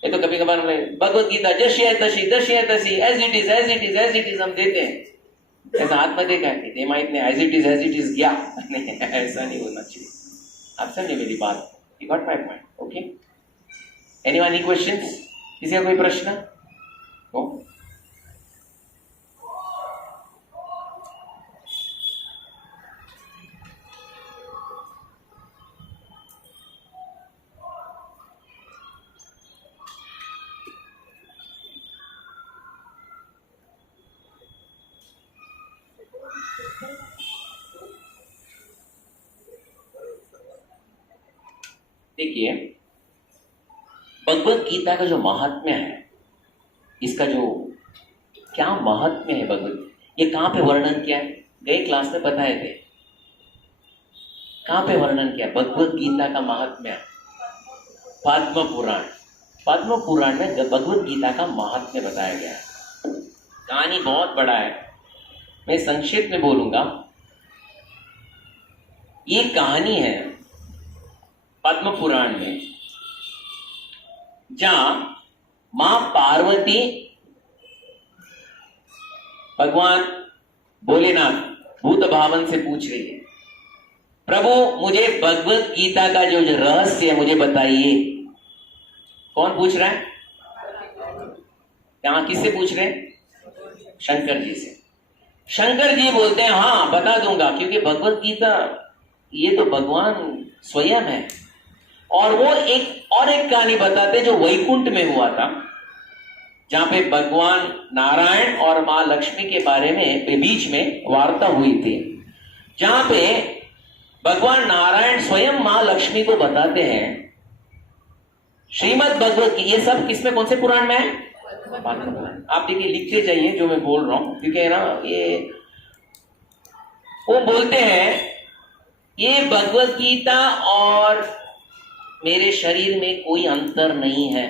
ये तो कभी कभार भगवत गीता जैसी है तशी, तशी है तशी, as it is as it is as it is हम देते हैं। ऐसा हाथ में देखा है कि माइक ने एज इट इज गया। ऐसा नहीं होना चाहिए। आप समझे मेरी बात? You got my point? Okay, anyone any questions? किसी का कोई प्रश्न? हो? देखिए, भगवत गीता का जो महात्म्य है, इसका जो क्या महात्म्य है भगवत, ये कहां पे वर्णन किया है? गए क्लास में बताए थे, कहां पे वर्णन किया भगवत गीता का महात्म्य? पद्म पुराण। पद्म पुराण में भगवत गीता का महात्म्य बताया गया है। कहानी बहुत बड़ा है, मैं संक्षेप में बोलूंगा। ये कहानी है पद्म पुराण में, जहां मां पार्वती भगवान भोलेनाथ भूत भावन से पूछ रही है प्रभु मुझे भगवत गीता का जो रहस्य है मुझे बताइए। कौन पूछ रहा है? यहां किससे पूछ रहे हैं? शंकर जी से। शंकर जी बोलते हैं हाँ बता दूंगा, क्योंकि भगवत गीता ये तो भगवान स्वयं है। और वो एक कहानी बताते जो वैकुंठ में हुआ था, जहां पे भगवान नारायण और मां लक्ष्मी के बारे में बीच में वार्ता हुई थी, जहां पे भगवान नारायण स्वयं मां लक्ष्मी को बताते हैं श्रीमद् भगवत गीता। ये सब किसमें, कौन से पुराण में है? आप देखिए लिखते जाइए जो मैं बोल रहा हूं, क्योंकि ना ये वो बोलते हैं ये भगवत गीता और मेरे शरीर में कोई अंतर नहीं है।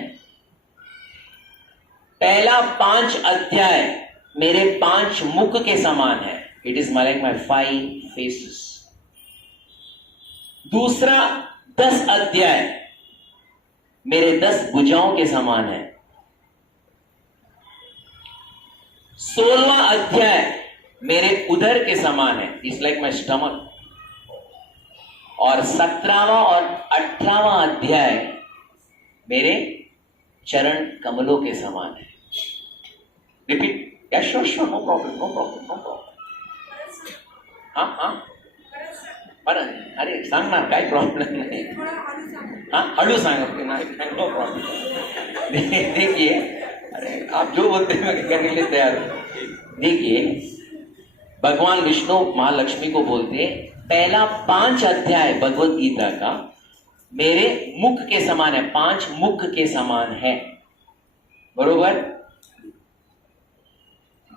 पहला 5 अध्याय मेरे 5 मुख के समान है। It is like my 5 faces. दूसरा 10 अध्याय मेरे 10 भुजाओं के समान है। 16वां अध्याय मेरे उदर के समान है। It's like my stomach. और 17वां और 18वां अध्याय मेरे चरण कमलों के समान है। Repeat. Yes sure sure, no problem no problem no problem. हाँ हाँ पर अरे सांग ना, काही प्रॉब्लम नाही। हाँ हळू सांग, नो प्रॉब्लम। देखिए, अरे आप जो बोलते हैं मैं करने के लिए तैयार हूं। देखिए, भगवान विष्णु मां लक्ष्मी को बोलते पहला 5 अध्याय भगवत गीता का मेरे मुख के समान है, 5 मुख के समान है, बरोबर।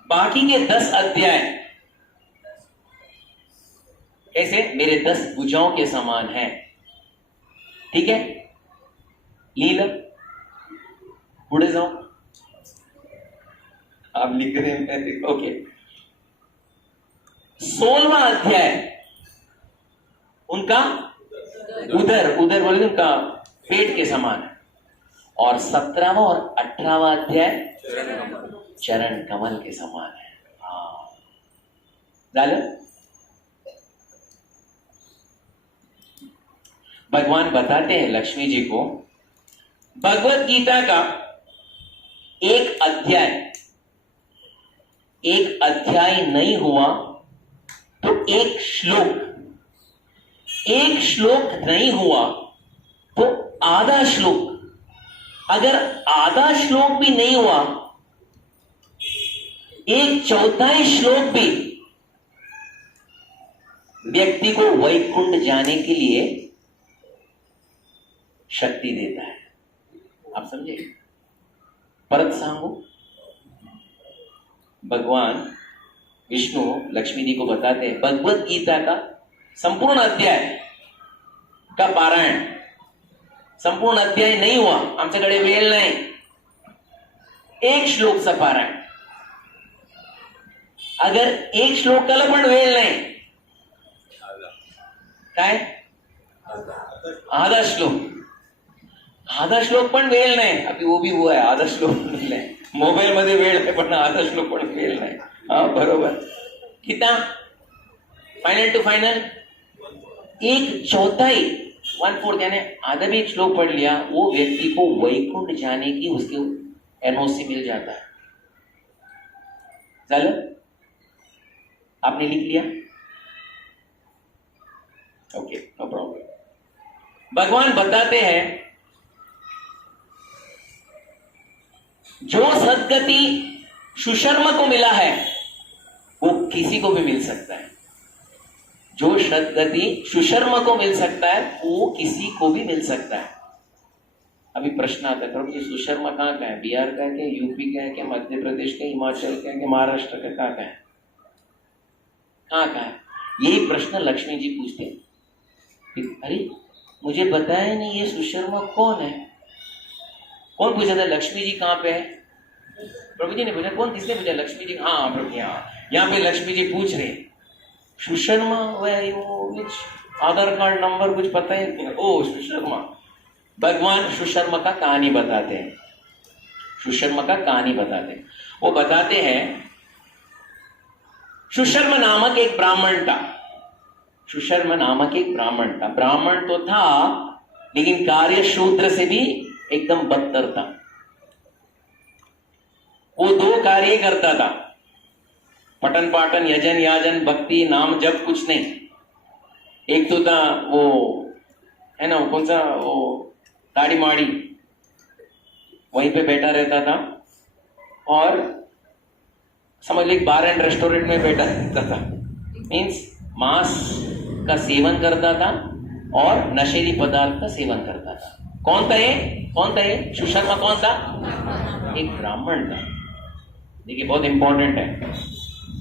बाकी के 10 अध्याय कैसे? मेरे 10 भुजाओं के समान है। ठीक है, लीला पुढे जाओ, आप लिख रहे हैं ओके। 16वां अध्याय उनका उधर बोले उनका पेट के समान है। और 17वां और 18वां अध्याय चरण कमल के समान है। हाँ झालं। भगवान बताते हैं लक्ष्मी जी को भगवत गीता का एक अध्याय नहीं हुआ तो एक श्लोक नहीं हुआ तो आधा श्लोक, अगर आधा श्लोक भी नहीं हुआ 1/4 श्लोक भी व्यक्ति को वैकुंठ जाने के लिए शक्ति देता है। आप समझे? परत सांगू, भगवान विष्णु लक्ष्मी जी को बताते हैं भगवत गीता का संपूर्ण अध्याय का पारायण, संपूर्ण अध्याय नहीं हुआ, आमच्याकडे वेळ नाही, 1 श्लोकचा पारायण, अगर 1 श्लोकाला पण वेळ नाही, काय आधा श्लोक पण वेळ नाही, अभी वो भी हुआ है, आधा श्लोक मिळला है, मोबाईल मध्ये वेळ आहे पण आधा श्लोक पण वेळ नाही। हाँ बरोबर। कितना? फाइनल टू फाइनल 1/4 1/4 यानी आधा भी 1 श्लोक पढ़ लिया, वो व्यक्ति को वैकुंठ जाने की उसके एनओसी मिल जाता है। चलो आपने लिख लिया? Okay no problem. भगवान बताते हैं जो सद्गति सुशर्मा को मिला है वो किसी को भी मिल सकता है। जो सद्गति सुशर्मा को मिल सकता है वो किसी को भी मिल सकता है। अभी प्रश्न आता है प्रभु जी सुशर्मा कहाँ का है? बिहार का है क्या, यूपी का है क्या, मध्य प्रदेश का, हिमाचल का है क्या, महाराष्ट्र का, कहाँ का है, कहाँ का है? यही प्रश्न लक्ष्मी जी पूछते हैं। अरे मुझे बताया नहीं ये सुशर्मा कौन है? कौन पूछा था लक्ष्मी जी कहाँ पे है? प्रभु जी ने पूछा। कौन, किसने पूछा? लक्ष्मी जी। हाँ प्रभु जी, हाँ यहाँ पे लक्ष्मी जी पूछ रहे सुशर्मा, वो आधार कार्ड नंबर कुछ पता है? ओ सुशर्मा। भगवान सुशर्मा का कहानी बताते हैं, सुशर्मा का कहानी बताते हैं। वो बताते हैं सुशर्मा नामक एक ब्राह्मण था, सुशर्मा नामक एक ब्राह्मण था। ब्राह्मण तो था लेकिन कार्य शूद्र से भी एकदम बदतर था। वो 2 कार्य करता था, पठन पाठन यजन याजन भक्ति नाम जब कुछ नहीं। एक तो था वो है ना, कौन सा वो दाढ़ी माड़ी, वहीं पे बैठा रहता था, और समझ लो बार एंड रेस्टोरेंट में बैठा रहता था। मीन्स मांस का सेवन करता था और नशीली पदार्थ का सेवन करता था। कौन था ये सुशर्मा कौन था? एक ब्राह्मण था। देखिए बहुत इंपॉर्टेंट है,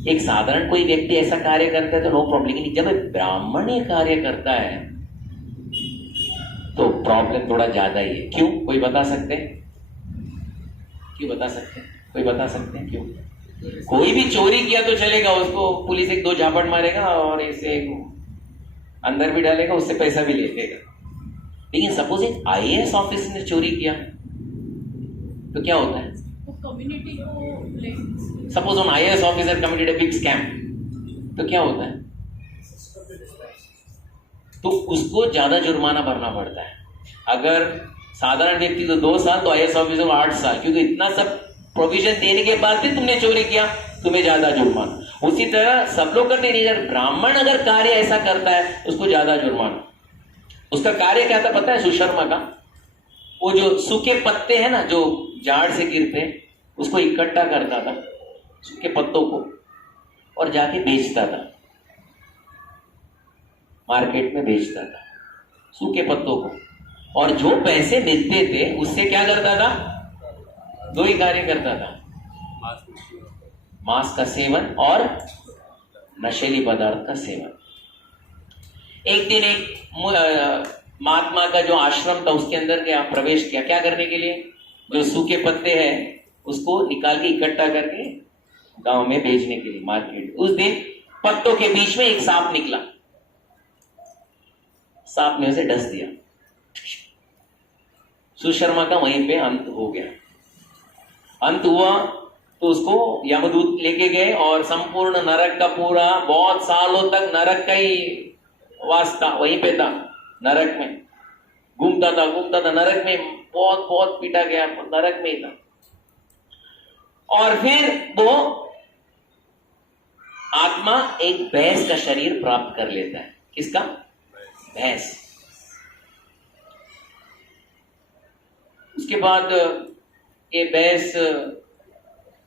एक साधारण कोई व्यक्ति ऐसा कार्य करता है तो नो प्रॉब्लम, लेकिन जब ब्राह्मण ये कार्य करता है तो प्रॉब्लम थोड़ा ज्यादा ही है। क्यों? कोई बता सकते हैं? क्यों बता सकते हैं? कोई बता सकते हैं क्यों? कोई भी चोरी किया तो चलेगा, उसको पुलिस 1-2 झापड़ मारेगा और इसे अंदर भी डालेगा, उससे पैसा भी ले लेगा। लेकिन सपोज एक IAS ऑफिसर ने चोरी किया तो क्या होता है? वो कम्युनिटी को, suppose on IAS officer committed a big scam, तो क्या होता है? तो उसको ज्यादा जुर्माना भरना पड़ता है। अगर साधारण व्यक्ति तो 2 साल, तो IAS ऑफिसर को 8 साल, क्योंकि इतना सब प्रोविजन देने के बाद भी तुमने चोरी किया, तुम्हें ज्यादा जुर्माना। उसी तरह सब लोग करते नहीं, अगर ब्राह्मण अगर कार्य ऐसा करता है उसको ज्यादा जुर्माना। उसका कार्य क्या था पता है सुशर्मा का? वो जो सूखे पत्ते हैं ना, जो झाड़ से गिरते हैं, उसको इकट्ठा करता था, सूखे पत्तों को, और जाके बेचता था, मार्केट में बेचता था सूखे पत्तों को। और जो पैसे मिलते थे उससे क्या करता था? 2 ही कार्य करता था, मांस का सेवन और नशीली पदार्थ का सेवन। एक दिन एक महात्मा का जो आश्रम था उसके अंदर गया, प्रवेश किया। क्या करने के लिए? जो सूखे पत्ते हैं उसको निकाल के इकट्ठा करके गांव में बेचने के लिए, मार्केट। उस दिन पत्तों के बीच में एक सांप निकला, सांप ने उसे डस दिया। सुशर्मा का वहीं पे अंत हो गया। अंत हुआ तो उसको यमदूत लेके गए और संपूर्ण नरक का पूरा, बहुत सालों तक नरक का ही वास्ता वहीं पे था, नरक में घूमता था नरक में, बहुत बहुत पीटा गया, नरक में ही था। और फिर वो आत्मा एक भैंस का शरीर प्राप्त कर लेता है। किसका? भैंस। उसके बाद ये भैंस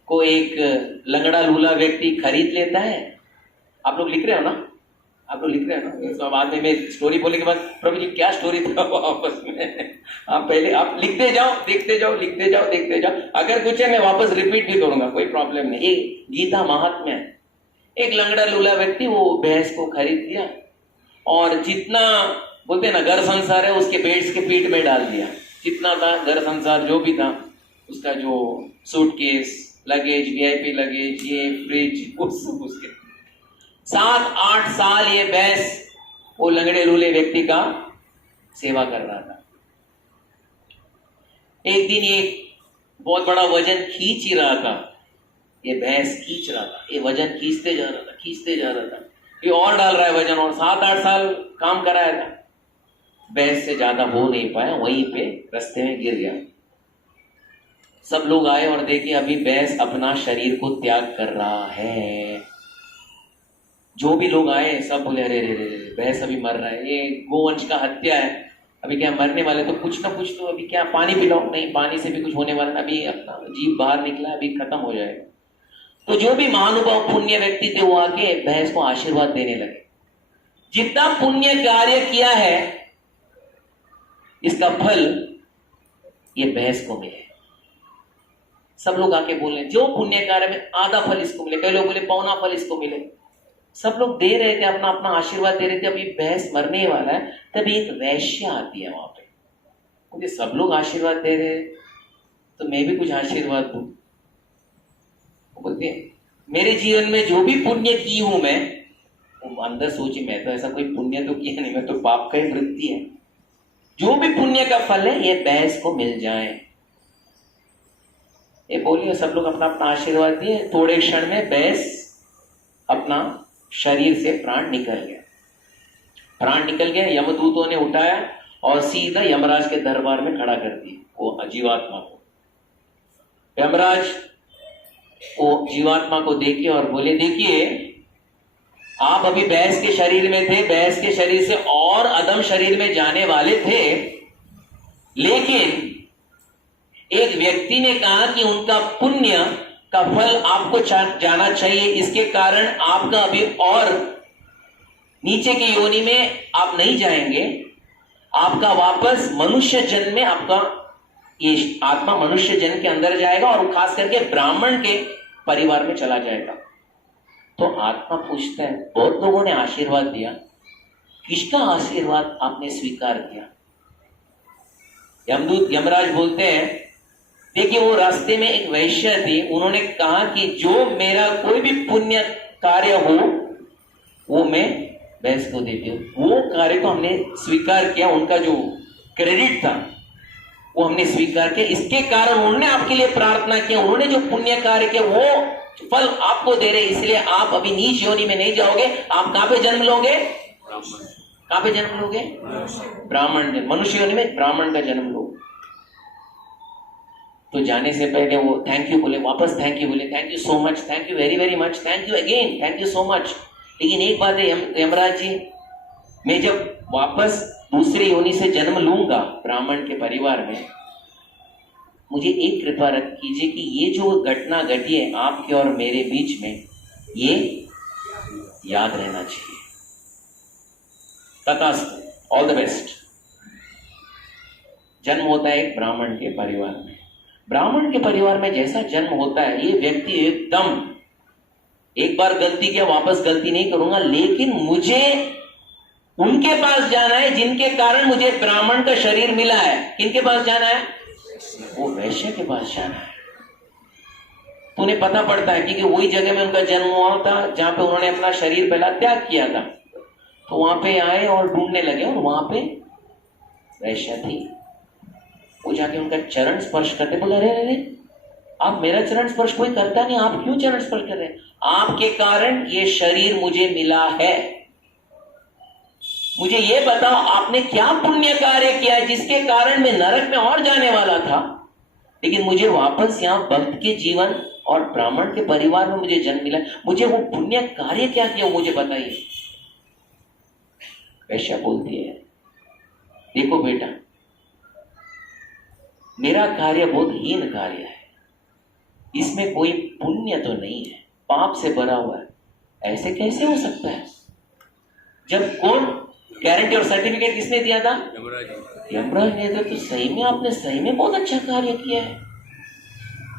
को एक लंगड़ा लूला व्यक्ति खरीद लेता है। आप लोग लिख रहे हो ना? आप लोग लिख रहे हो ना? तो बाद में मैं स्टोरी बोलने के बाद, प्रभु जी क्या स्टोरी था वो आपस में, आप पहले आप लिखते जाओ, देखते जाओ, लिखते जाओ, देखते जाओ। अगर कुछ है मैं वापस रिपीट भी करूंगा, कोई प्रॉब्लम नहीं। ये गीता महात्म्य है। एक लंगड़ा लूला व्यक्ति वो भैंस को खरीद लिया और जितना बोलते हैं ना घर संसार है उसके भैंस के पीठ में डाल दिया। जितना था घर संसार जो भी था, उसका जो सूटकेस, लगेज, VIP लगेज, ये फ्रिज, उसके 7-8 साल ये भैंस वो लंगड़े लूले व्यक्ति का सेवा कर रहा था। एक दिन एक बहुत बड़ा वजन खींच ही रहा था, ये भैंस खींच रहा था, ये वजन खींचते जा रहा था, ये और डाल रहा है वजन, और 7-8 साल काम कराया था। भैंस से ज्यादा हो नहीं पाया, वहीं पे रास्ते में गिर गया। सब लोग आए और देखे अभी भैंस अपना शरीर को त्याग कर रहा है। जो भी लोग आए सब बोले अरे रे रे भैंस अभी मर रहा है, ये गोवंश का हत्या है, अभी क्या मरने वाले, तो कुछ ना कुछ तो अभी क्या पानी पिलाओ। नहीं, पानी से भी कुछ होने वाला नहीं, अभी अपना जीभ बाहर निकला, अभी खत्म हो जाएगा। तो जो भी महानुभाव पुण्य व्यक्ति थे वो आके भैंस को आशीर्वाद देने लगे। जितना पुण्य कार्य किया है इसका फल ये भैंस को मिले। सब लोग आके बोले जो पुण्य कार्य में आधा फल इसको मिले, कई लोग बोले पौना फल इसको मिले। सब लोग दे रहे थे, अपना अपना आशीर्वाद दे रहे थे। अभी भैंस मरने वाला है, तभी एक वैश्य आती है वहां पे, क्योंकि सब लोग आशीर्वाद दे रहे तो मैं भी कुछ आशीर्वाद दूं। बोलते मेरे जीवन में जो भी पुण्य की हूं मैं, अंदर सोची मैं तो ऐसा कोई पुण्य तो किया नहीं, मैं तो पाप का ही वृत्ति है। जो भी पुण्य का फल है ये भैंस को मिल जाए, ये बोलिए। सब लोग अपना अपना आशीर्वाद दिए। थोड़े क्षण में भैंस अपना शरीर से प्राण निकल गया। प्राण निकल गया, यमदूतों ने उठाया और सीधा यमराज के दरबार में खड़ा कर दिया वो जीवात्मा को। यमराज वो जीवात्मा को देखे और बोले, देखिए आप अभी भैंस के शरीर में थे, भैंस के शरीर से और अधम शरीर में जाने वाले थे, लेकिन एक व्यक्ति ने कहा कि उनका पुण्य का फल आपको जाना चाहिए, इसके कारण आपका अभी और नीचे की योनि में आप नहीं जाएंगे, आपका वापस मनुष्य जन्म में आपका ये आत्मा मनुष्य जन्म के अंदर जाएगा और खास करके ब्राह्मण के परिवार में चला जाएगा। तो आत्मा पूछता है, बहुत लोगों ने आशीर्वाद दिया, किसका आशीर्वाद आपने स्वीकार किया? यमदूत यमराज बोलते हैं, देखिए वो रास्ते में एक वैश्य थी, उन्होंने कहा कि जो मेरा कोई भी पुण्य कार्य हो वो मैं भैंस को देती हूं। वो कार्य को हमने स्वीकार किया, उनका जो क्रेडिट था वो हमने स्वीकार किया, इसके कारण उन्होंने आपके लिए प्रार्थना किया, उन्होंने जो पुण्य कार्य किया वो फल आपको दे रहे, इसलिए आप अभी नीच योनि में नहीं जाओगे। आप कहां पे जन्म लोगे? कहां पे जन्म लोगे? ब्राह्मण जन्म, मनुष्य योनि में ब्राह्मण का जन्म लो। तो जाने से पहले वो थैंक यू बोले, वापस थैंक यू बोले, thank you so much, thank you very very much, thank you again, thank you so much. लेकिन एक बात है यमराज जी, मैं जब वापस दूसरी योनि से जन्म लूंगा ब्राह्मण के परिवार में, मुझे एक कृपा रख कीजिए कि ये जो घटना घटी है आपके और मेरे बीच में, ये याद रहना चाहिए। तथास्तु, ऑल द बेस्ट। जन्म होता है एक ब्राह्मण के परिवार में। ब्राह्मण के परिवार में जैसा जन्म होता है, ये व्यक्ति एकदम एक बार गलती किया वापस गलती नहीं करूंगा, लेकिन मुझे उनके पास जाना है जिनके कारण मुझे ब्राह्मण का शरीर मिला है। किनके पास जाना है? वो वैश्य के पास जाना है। तो उन्हें पता पड़ता है क्योंकि वही जगह में उनका जन्म हुआ था जहां पे उन्होंने अपना शरीर पहला त्याग किया था। तो वहां पे आए और ढूंढने लगे और वहां पे वैश्य थी। वो जाके उनका चरण स्पर्श करते, बोला, अरे अरे आप मेरा चरण स्पर्श कोई करता नहीं, आप क्यों चरण स्पर्श कर रहे हैं? आपके कारण ये शरीर मुझे मिला है, मुझे ये बताओ आपने क्या पुण्य कार्य किया है जिसके कारण मैं नरक में और जाने वाला था, लेकिन मुझे वापस यहाँ भक्त के जीवन और ब्राह्मण के परिवार में मुझे जन्म मिला। मुझे वो पुण्य कार्य क्या किया मुझे बताइए। वैश्या बोलती है, देखो बेटा, मेरा कार्य बहुत हीन कार्य है, इसमें कोई पुण्य तो नहीं है, पाप से भरा हुआ है। ऐसे कैसे हो सकता है? जब कौन गारंटी और सर्टिफिकेट किसने दिया था? यमराज ने दिया। तो सही में आपने सही में बहुत अच्छा कार्य किया है।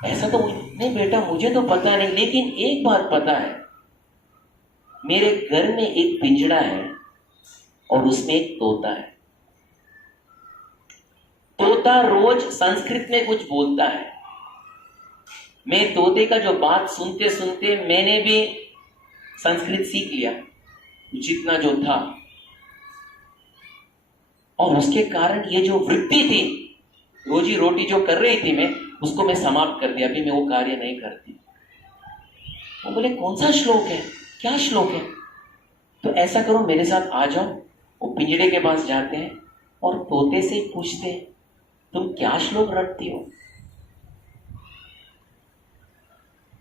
ऐसा तो नहीं बेटा, मुझे तो पता नहीं, लेकिन एक बात पता है, मेरे घर में एक पिंजड़ा है और उसमें एक तोता है। तोता रोज संस्कृत में कुछ बोलता है। मैं तोते का जो बात सुनते सुनते मैंने भी संस्कृत सीख लिया जितना जो था, और उसके कारण ये जो वृत्ति थी, रोजी रोटी जो कर रही थी मैं, उसको मैं समाप्त कर दिया। अभी मैं वो कार्य नहीं करती। वो बोले, कौन सा श्लोक है? क्या श्लोक है? तो ऐसा करो, मेरे साथ आ जाओ। वो पिंजड़े के पास जाते हैं और तोते से पूछते हैं, तुम क्या श्लोक रटती हो?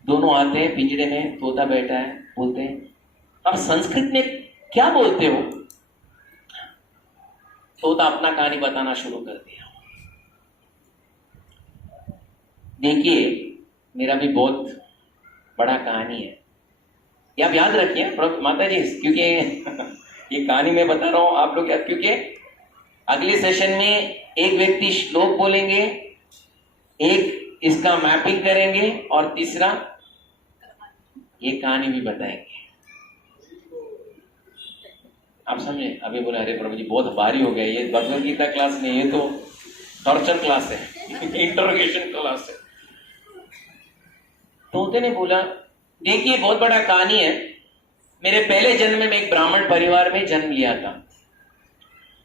दोनों आते हैं पिंजड़े में, तोता बैठा है, बोलते हैं, अब संस्कृत में क्या बोलते हो? तोता अपना कहानी बताना शुरू कर दिया। देखिए, मेरा भी बहुत बड़ा कहानी है, ये आप याद रखिए माता जी, क्योंकि ये कहानी मैं बता रहा हूं आप लोग याद, क्योंकि अगले सेशन में एक व्यक्ति श्लोक बोलेंगे, एक इसका मैपिंग करेंगे और तीसरा ये कहानी भी बताएंगे। आप समझे? अभी बोला, अरे प्रभु जी बहुत भारी हो गया, ये भगवद गीता क्लास नहीं, ये तो टॉर्चर क्लास है, इंटरोगेशन क्लास है। तोते ने बोला, देखिए बहुत बड़ा कहानी है, मेरे पहले जन्म में मैं एक ब्राह्मण परिवार में जन्म लिया था।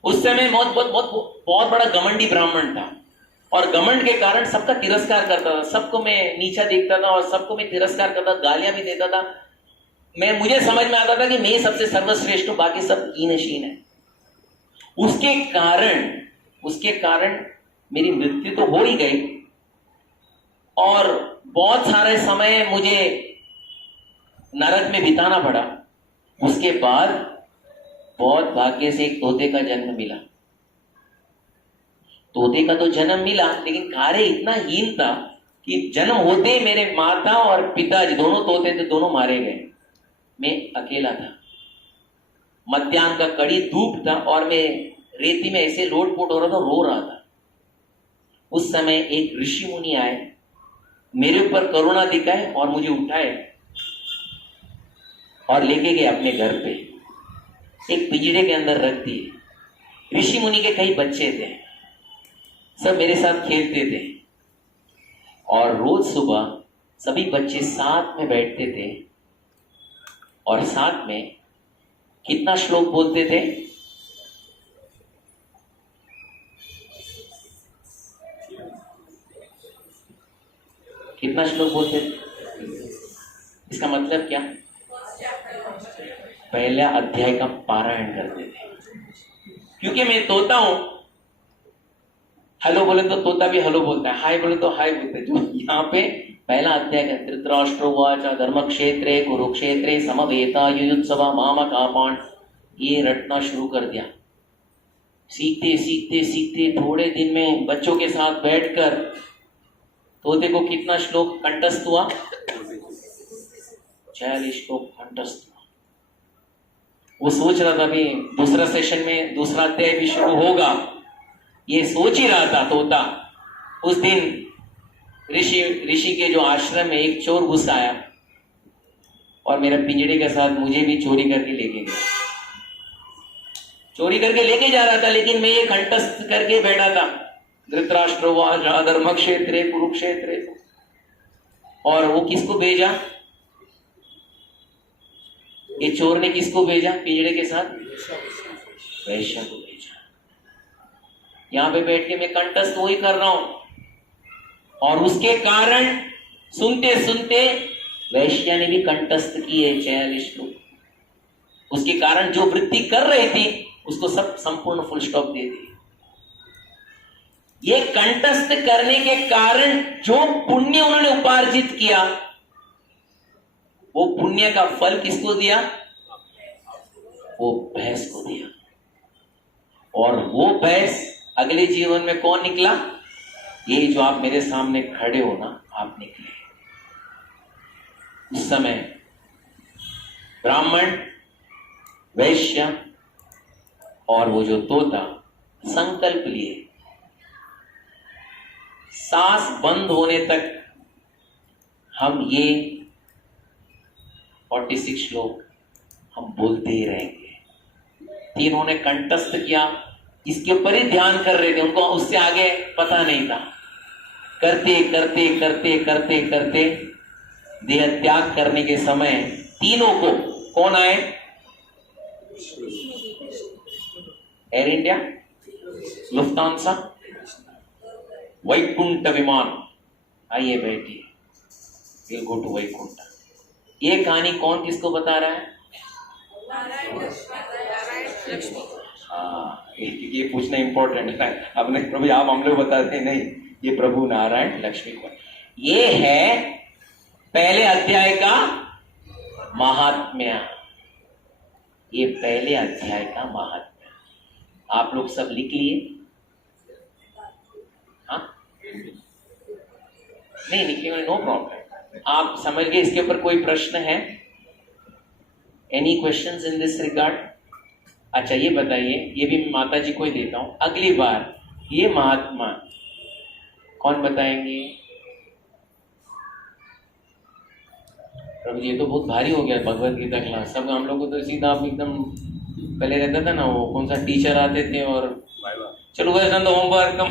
उस समय बहुत बड़ा घमंडी ब्राह्मण था, और घमंड के कारण सबका तिरस्कार करता था, सबको मैं नीचा देखता था और सबको मैं तिरस्कार करता, गालियां भी देता था। मुझे समझ में आता था कि मैं सबसे सर्वश्रेष्ठ हूं, बाकी सब हीन शीन है। उसके कारण मेरी मृत्यु तो हो ही गई और बहुत सारे समय मुझे नरक में बिताना पड़ा। उसके बाद बहुत भाग्य से एक तोते का जन्म मिला। तोते का तो जन्म मिला, लेकिन कार्य इतना हीन था कि जन्म होते ही मेरे माता और पिताजी दोनों तोते थे, दोनों मारे गए। मैं अकेला था। मध्याह्न का कड़ी धूप था और मैं रेती में ऐसे लोटपोट हो रहा था, रो रहा था। उस समय एक ऋषि मुनि आए, मेरे ऊपर करुणा दिखाए और मुझे उठाए और लेके गए अपने घर पे, एक पिंजरे के अंदर रख दिए। ऋषि मुनि के कई बच्चे थे, सब मेरे साथ खेलते थे और रोज सुबह सभी बच्चे साथ में बैठते थे और साथ में कितना श्लोक बोलते थे? कितना श्लोक बोलते थे? इसका मतलब क्या? पहला अध्याय का पारायण करते थे। क्योंकि मैं तोता हूं, हेलो बोले तो तोता भी हेलो बोलता है, हाय बोले तो हाय बोलते हैं। जो यहाँ पे पहला अध्याय का धृतराष्ट्रोवाच धर्मक्षेत्रे कुरुक्षेत्रे समवेता युयुत्सवा मामकापान, ये रटना शुरू कर दिया। सीखते सीखते सीखते थोड़े दिन में बच्चों के साथ बैठकर तोते को कितना श्लोक कंठस्थ हुआ? 46 श्लोक कंठस्थ हुआ। वो सोच रहा था अभी दूसरा सेशन में दूसरा अध्याय भी शुरू होगा, ये सोच ही रहा था तोता। उस दिन ऋषि के जो आश्रम में एक चोर घुस आया और मेरे पिंजरे के साथ मुझे भी चोरी करके लेके गया। चोरी करके लेके जा रहा था, लेकिन मैं ये कंठस्थ करके बैठा था, धृतराष्ट्रोवाच धर्मक्षेत्रे कुरुक्षेत्रे। और वो किसको भेजा? ये चोर ने किसको भेजा पिंजरे के साथ? वैश्या को भेजा। यहां पे बैठ के मैं कंठस्थ वही कर रहा हूं और उसके कारण सुनते सुनते वैश्या ने भी कंठस्थ किए 46 श्लोक। उसके कारण जो वृत्ति कर रही थी उसको सब संपूर्ण फुल स्टॉप दे दी। ये कंठस्थ करने के कारण जो पुण्य उन्होंने उपार्जित किया, वो पुण्य का फल किसको दिया? वो भैंस को दिया। और वो भैंस अगले जीवन में कौन निकला? ये जो आप मेरे सामने खड़े हो ना, आप निकले। उस समय ब्राह्मण, वैश्य और वो जो तोता संकल्प लिए, सांस बंद होने तक हम ये 46 श्लोक हम बोलते ही रहेंगे। तीनों ने कंठस्थ किया, इसके ऊपर ही ध्यान कर रहे थे, उनको उससे आगे पता नहीं था। करते करते करते करते करते देह त्याग करने के समय तीनों को कौन आए? एयर इंडिया, लुफ्तांसा, वैकुंठ विमान। आइए बैठिए, विल गो टू वैकुंठ। ये कहानी कौन किसको बता रहा है? हाँ, ये पूछना इंपॉर्टेंट है। अपने प्रभु आप हम लोग बताते नहीं, ये प्रभु नारायण लक्ष्मी को। ये है पहले अध्याय का महात्म्य। ये पहले अध्याय का महात्म्य आप लोग सब लिख लिए? हाँ, नहीं लिखे, नो प्रॉब्लम। आप समझ गए? इसके ऊपर कोई प्रश्न है? Any questions in this regard? अच्छा ये बताइए, ये भी मैं माता जी को ही देता हूं, अगली बार ये महात्मा कौन बताएंगे? प्रभु जी ये तो बहुत भारी हो गया भगवत गीता क्लास। सब हम लोग को तो सीधा आप एकदम पहले रहता था ना, वो कौन सा टीचर आते थे और चलो होमवर्क कम।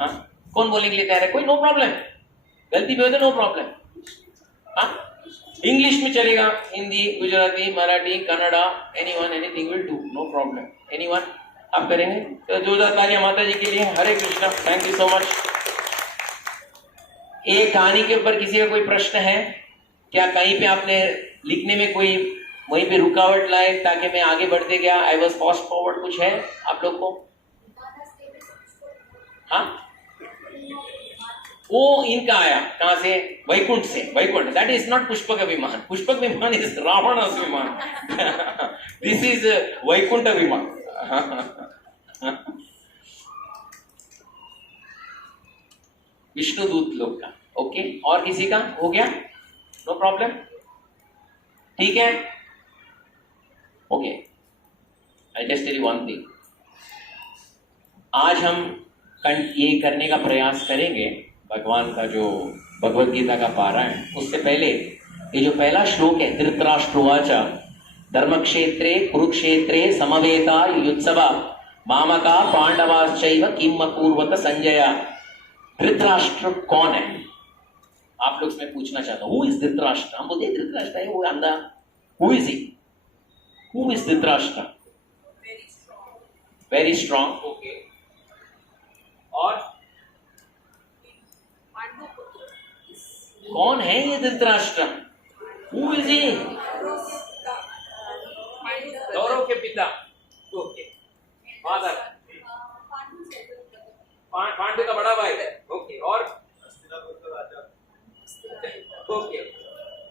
हाँ, कौन बोलने के लिए तैयार है? कोई? नो प्रॉब्लम, गलती भी हो तो नो प्रॉब्लम। हाँ, इंग्लिश में चलेगा, Hindi, Gujarati, Marathi, Kannada, anyone, anything will do, no problem. Anyone आप करेंगे तो जोरदार तालियां माता जी के लिए। Hare Krishna, thank you so much. एक कहानी के ऊपर किसी का कोई प्रश्न है क्या? कहीं पे आपने लिखने में कोई वहीं पे रुकावट लाए ताकि मैं आगे बढ़ते गया, आई वॉज फास्ट फॉरवर्ड, कुछ है आप लोग को? हाँ, वो इनका आया कहां से? वैकुंठ से। Vaikunth, that is not Pushpak विमान। पुष्पक विमान इज रावण विमान। दिस इज वैकुंठ विमान। विष्णुदूत लोग का। ओके, और किसी का हो गया? नो प्रॉब्लम, ठीक है। Okay, I just tell you one thing. आज हम ये करने का प्रयास करेंगे भगवान का जो भगवद गीता का पारायण। उससे पहले ये जो पहला श्लोक है, धृतराष्ट्रोवाच धर्मक्षेत्रे कुरुक्षेत्रे समवेता युत्सवा मामका पांडवाश्चैव किम अपूर्वत संजय। धृतराष्ट्र कौन है? आप लोग से मैं पूछना चाहता हूं, हु इज धृतराष्ट्र? हम बोलते धृतराष्ट्र है वो अंधा। Who is he? Who is Dhritarashtra? Very strong. Okay, और कौन है ये Dhritarashtra? Who is he? Kaurav के पिता। ओके, फादर, पांडु का बड़ा भाई। ओके, और ओके,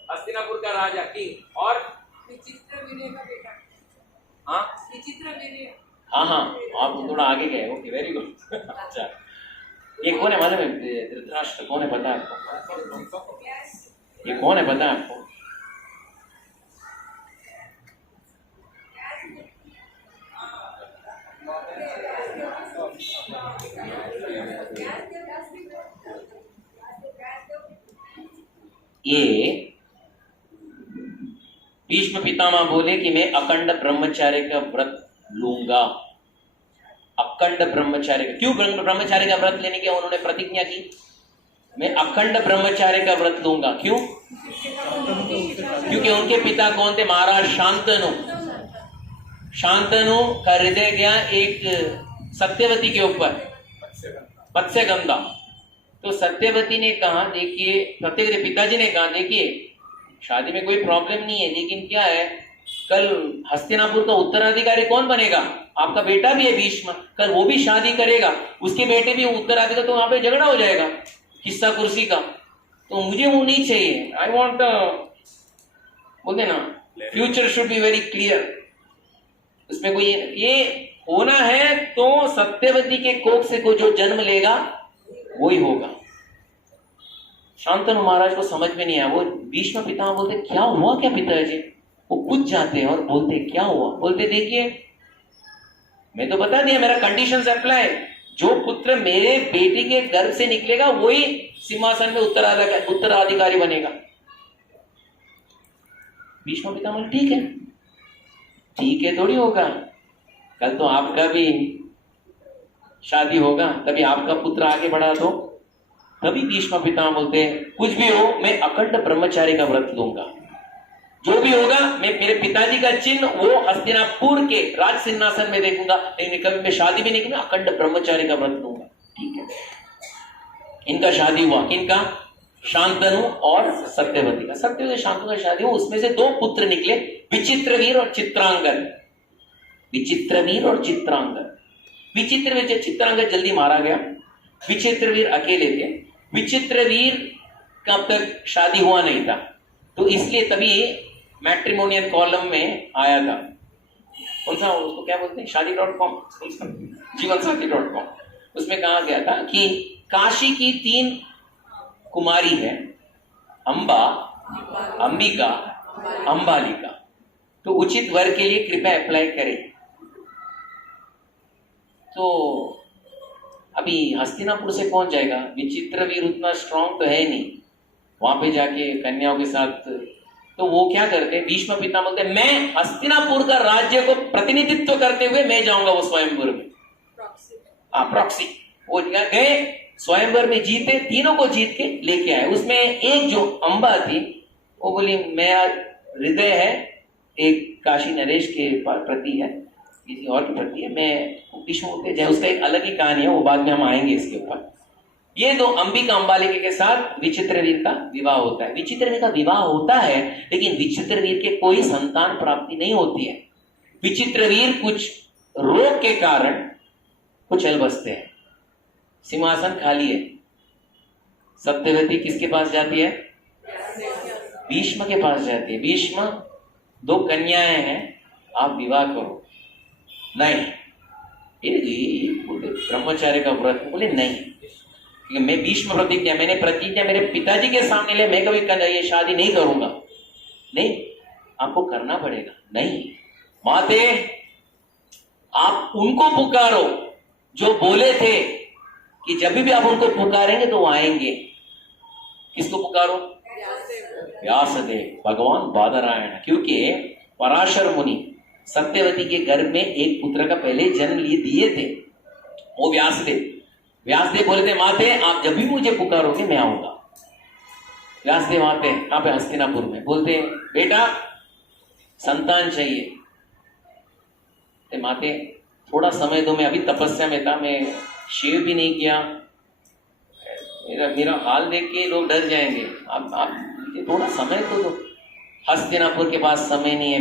हस्तिनापुर का राजा, किंग। और विचित्रवीर्य का बेटा। हाँ, विचित्रवीर्य। हाँ हाँ, आप थोड़ा आगे गए। Okay, very good. अच्छा, ये कौन है मालूम है? धृतराष्ट्र कौन है पता है आपको? ये कौन है पता है आपको? ये भीष्म पितामह बोले कि मैं अखंड ब्रह्मचार्य का व्रत लूंगा। अखंड ब्रह्मचार्य का, क्यों ब्रह्मचार्य का व्रत लेने की उन्होंने प्रतिज्ञा की? मैं अखंड ब्रह्मचार्य का व्रत लूंगा। क्यों? क्योंकि उनके पिता कौन थे? महाराज शांतनु। शांतनु का हृदय गया एक सत्यवती के ऊपर, मत्स्यगंधा। तो सत्यवती ने कहा, देखिए, सत्यवती पिताजी ने कहा, देखिए शादी में कोई प्रॉब्लम नहीं है, लेकिन क्या है, कल हस्तिनापुर का उत्तराधिकारी कौन बनेगा? आपका बेटा भी है भीष्म, कल वो भी शादी करेगा, उसके बेटे भी उत्तराधिकारी, तो वहां पे झगड़ा हो जाएगा किस्सा कुर्सी का। तो मुझे वो नहीं चाहिए। आई वॉन्ट, बोलते ना, future should be very clear. उसमें कोई ये होना है तो सत्यवती के कोख से कोई जो जन्म लेगा वो ही होगा। शांतनु महाराज को समझ में नहीं आया। वो भीष्म पितामह बोलते, क्या हुआ क्या पिताजी? वो पूछ जाते हैं और बोलते, क्या हुआ? बोलते, देखिए मैं तो बता दिया, मेरा कंडीशंस अप्लाई। जो पुत्र मेरे बेटी के गर्भ से निकलेगा वही सिंहासन में उत्तराधिकारी बनेगा। भीष्म पितामह, ठीक है, ठीक है, थोड़ी होगा, कल तो आपका भी शादी होगा, तभी आपका पुत्र आगे बढ़ा दो। तभी भीष्म पितामह बोलते हैं, कुछ भी हो, मैं अखंड ब्रह्मचार्य का व्रत लूंगा। जो भी होगा, मैं मेरे पिताजी का चिन्ह वो हस्तिनापुर के राज सिंहासन में देखूंगा, लेकिन कभी मैं शादी भी नहीं करूंगा, अखंड ब्रह्मचार्य का व्रत लूंगा। ठीक है, इनका शादी हुआ। किनका? शांतनु और सत्यवती का। सत्यवती शांतनु का शादी हुआ, उसमें से 2 पुत्र निकले, विचित्रवीर और चित्रांगद। विचित्रवीर और चित्रांगद। विचित्रवीर, चित्रांगद जल्दी मारा गया, विचित्रवीर अकेले थे। विचित्रवीर का अब तक शादी हुआ नहीं था, तो इसलिए तभी मैट्रिमोनियल कॉलम में आया था। कौन सा, उसको क्या बोलते हैं, शादी.com, जीवनसाथी.com। उसमें कहा गया था कि काशी की 3 कुमारी है, अंबा, अंबिका, अंबालिका, तो उचित वर के लिए कृपया अप्लाई करें। तो अभी हस्तिनापुर से कौन जाएगा? विचित्रवीर उतना स्ट्रांग तो है नहीं, वहां पे जाके कन्याओं के साथ। तो वो क्या करते हैं, भीष्म पितामह बोलते, मैं हस्तिनापुर का राज्य को प्रतिनिधित्व करते हुए मैं जाऊंगा वो स्वयंवर में। प्रॉक्सी। वो गए स्वयंवर में, जीते, तीनों को जीत के लेके आए। उसमें एक जो अंबा थी वो बोली, मेरा हृदय है एक काशी नरेश के प्रति है, किसी और के प्रति है, मैं विष्णु के जाए। उसका एक अलग ही कहानी है, वो बाद में हम आएंगे इसके ऊपर। ये दो अंबिका अंबालिका के साथ विचित्रवीर का विवाह होता है। विचित्रवीर का विवाह होता है, लेकिन विचित्रवीर के कोई संतान प्राप्ति नहीं होती है। विचित्रवीर कुछ रोग के कारण कुचल बसते हैं, सिंहासन खाली है। सत्यवती किसके पास जाती है? भीष्म के पास जाती है। भीष्म, 2 कन्याएं हैं, आप विवाह करो। नहीं, ब्रह्मचार्य का व्रत। बोले नहीं, क्योंकि मैं भीष्म प्रतिज्ञा, मैंने प्रतिज्ञा मेरे पिताजी के सामने ले, मैं कभी ये शादी नहीं करूंगा। नहीं, आपको करना पड़ेगा। नहीं माते, आप उनको पुकारो जो बोले थे कि जब भी आप उनको पुकारेंगे तो वो आएंगे। किसको पुकारो? व्यासदेव, भगवान बादरायण। क्योंकि पराशर मुनि सत्यवती के गर्भ में एक पुत्र का पहले जन्म लिए दिए थे, वो व्यासदेव। व्यासदेव बोले थे, माते आप जब भी मुझे पुकारोगे मैं आऊंगा। व्यासदेव आते हैं यहाँ पे हस्तिनापुर में, बोलते हैं बेटा संतान चाहिए। तो माते थोड़ा समय दो, मैं अभी तपस्या में था, मैं शेव भी नहीं किया, मेरा हाल देख के लोग डर जाएंगे, आप थोड़ा समय तो दो। हस्तिनापुर के पास समय नहीं है,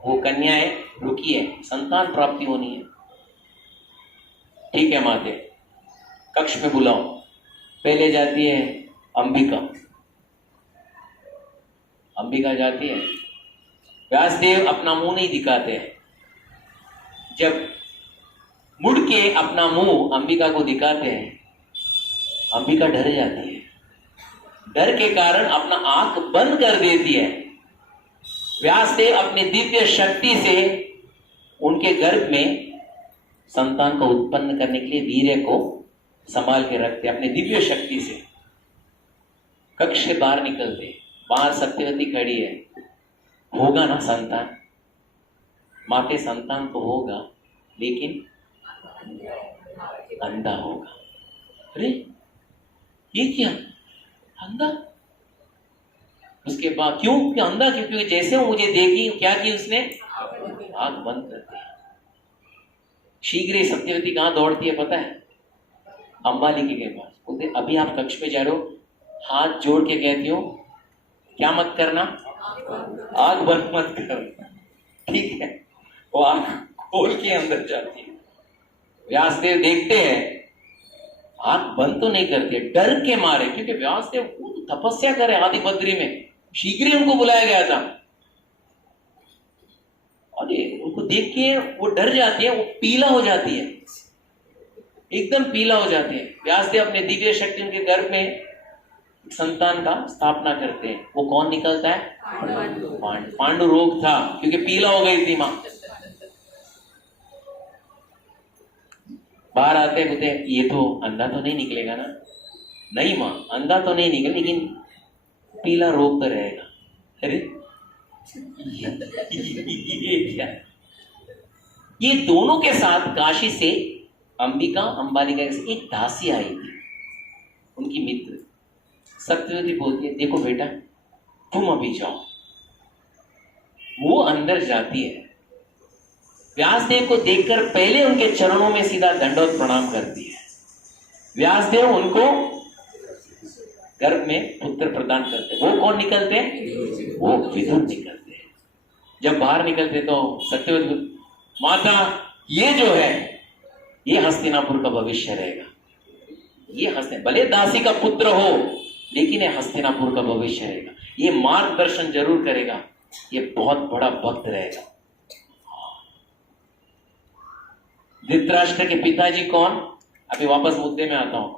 वो कन्याएं रुकी है, संतान प्राप्ति होनी है। ठीक है माते, कक्ष में बुलाओ। पहले जाती है अंबिका, अंबिका जाती है। व्यासदेव अपना मुंह नहीं दिखाते हैं। जब मुड़ के अपना मुंह अंबिका को दिखाते हैं, अंबिका डर जाती है। डर के कारण अपना आंख बंद कर देती है। व्यासदेव अपनी दिव्य शक्ति से उनके गर्भ में संतान को उत्पन्न करने के लिए वीर्य को संभाल के रखते अपने दिव्य शक्ति से। कक्ष से बाहर निकलते, बाहर सत्यवती खड़ी है। होगा ना संतान? माते संतान तो होगा, लेकिन अंधा होगा। अरे ये क्या अंधा? उसके बाद क्यों अंधा? क्योंकि जैसे वो मुझे देखी, क्या की उसने? आंख बंद कर दी। शीघ्र ही सत्यवती कहां दौड़ती है पता है? अंबालिका के पास। बोलते अभी आप कक्ष में जा रहे हो, हाथ जोड़ के कहती हो क्या मत करना, आंख बंद मत करना। ठीक है, वो आंख खोल के अंदर जाती है। व्यासदेव देखते हैं, आंख बंद तो नहीं करते, डर के मारे, क्योंकि व्यासदेव तपस्या करे आदि बद्री में, शीघ्र ही उनको बुलाया गया था। अरे उनको देख के वो डर जाती है, वो पीला हो जाती है, एकदम पीला हो जाते हैं। व्यासदेव अपने दिव्य शक्ति उनके गर्भ में संतान का स्थापना करते हैं। वो कौन निकलता है? पांडु रोग था, क्योंकि पीला हो गई थी मां। बाहर आते बोलते ये तो अंधा तो नहीं निकलेगा ना? नहीं मां, अंधा तो नहीं निकले, लेकिन पीला रोग तो रहेगा। अरे ये क्या? ये दोनों के साथ काशी से अंबिका अंबालिका से एक दासी आई थी, उनकी मित्र। सत्यवती बोलती है देखो बेटा तुम अभी जाओ। वो अंदर जाती है, व्यासदेव को देखकर पहले उनके चरणों में सीधा दंडवत प्रणाम करती है। व्यासदेव उनको गर्भ में पुत्र प्रदान करते। वो कौन निकलते हैं? वो विदुर निकलते हैं। जब बाहर निकलते तो सत्यवती माता ये जो है ये हस्तिनापुर का भविष्य रहेगा। ये भले दासी का पुत्र हो, लेकिन ये हस्तिनापुर का भविष्य रहेगा। ये मार्गदर्शन जरूर करेगा, ये बहुत बड़ा भक्त रहेगा। धृतराष्ट्र के पिताजी कौन? अभी वापस मुद्दे में आता हूं।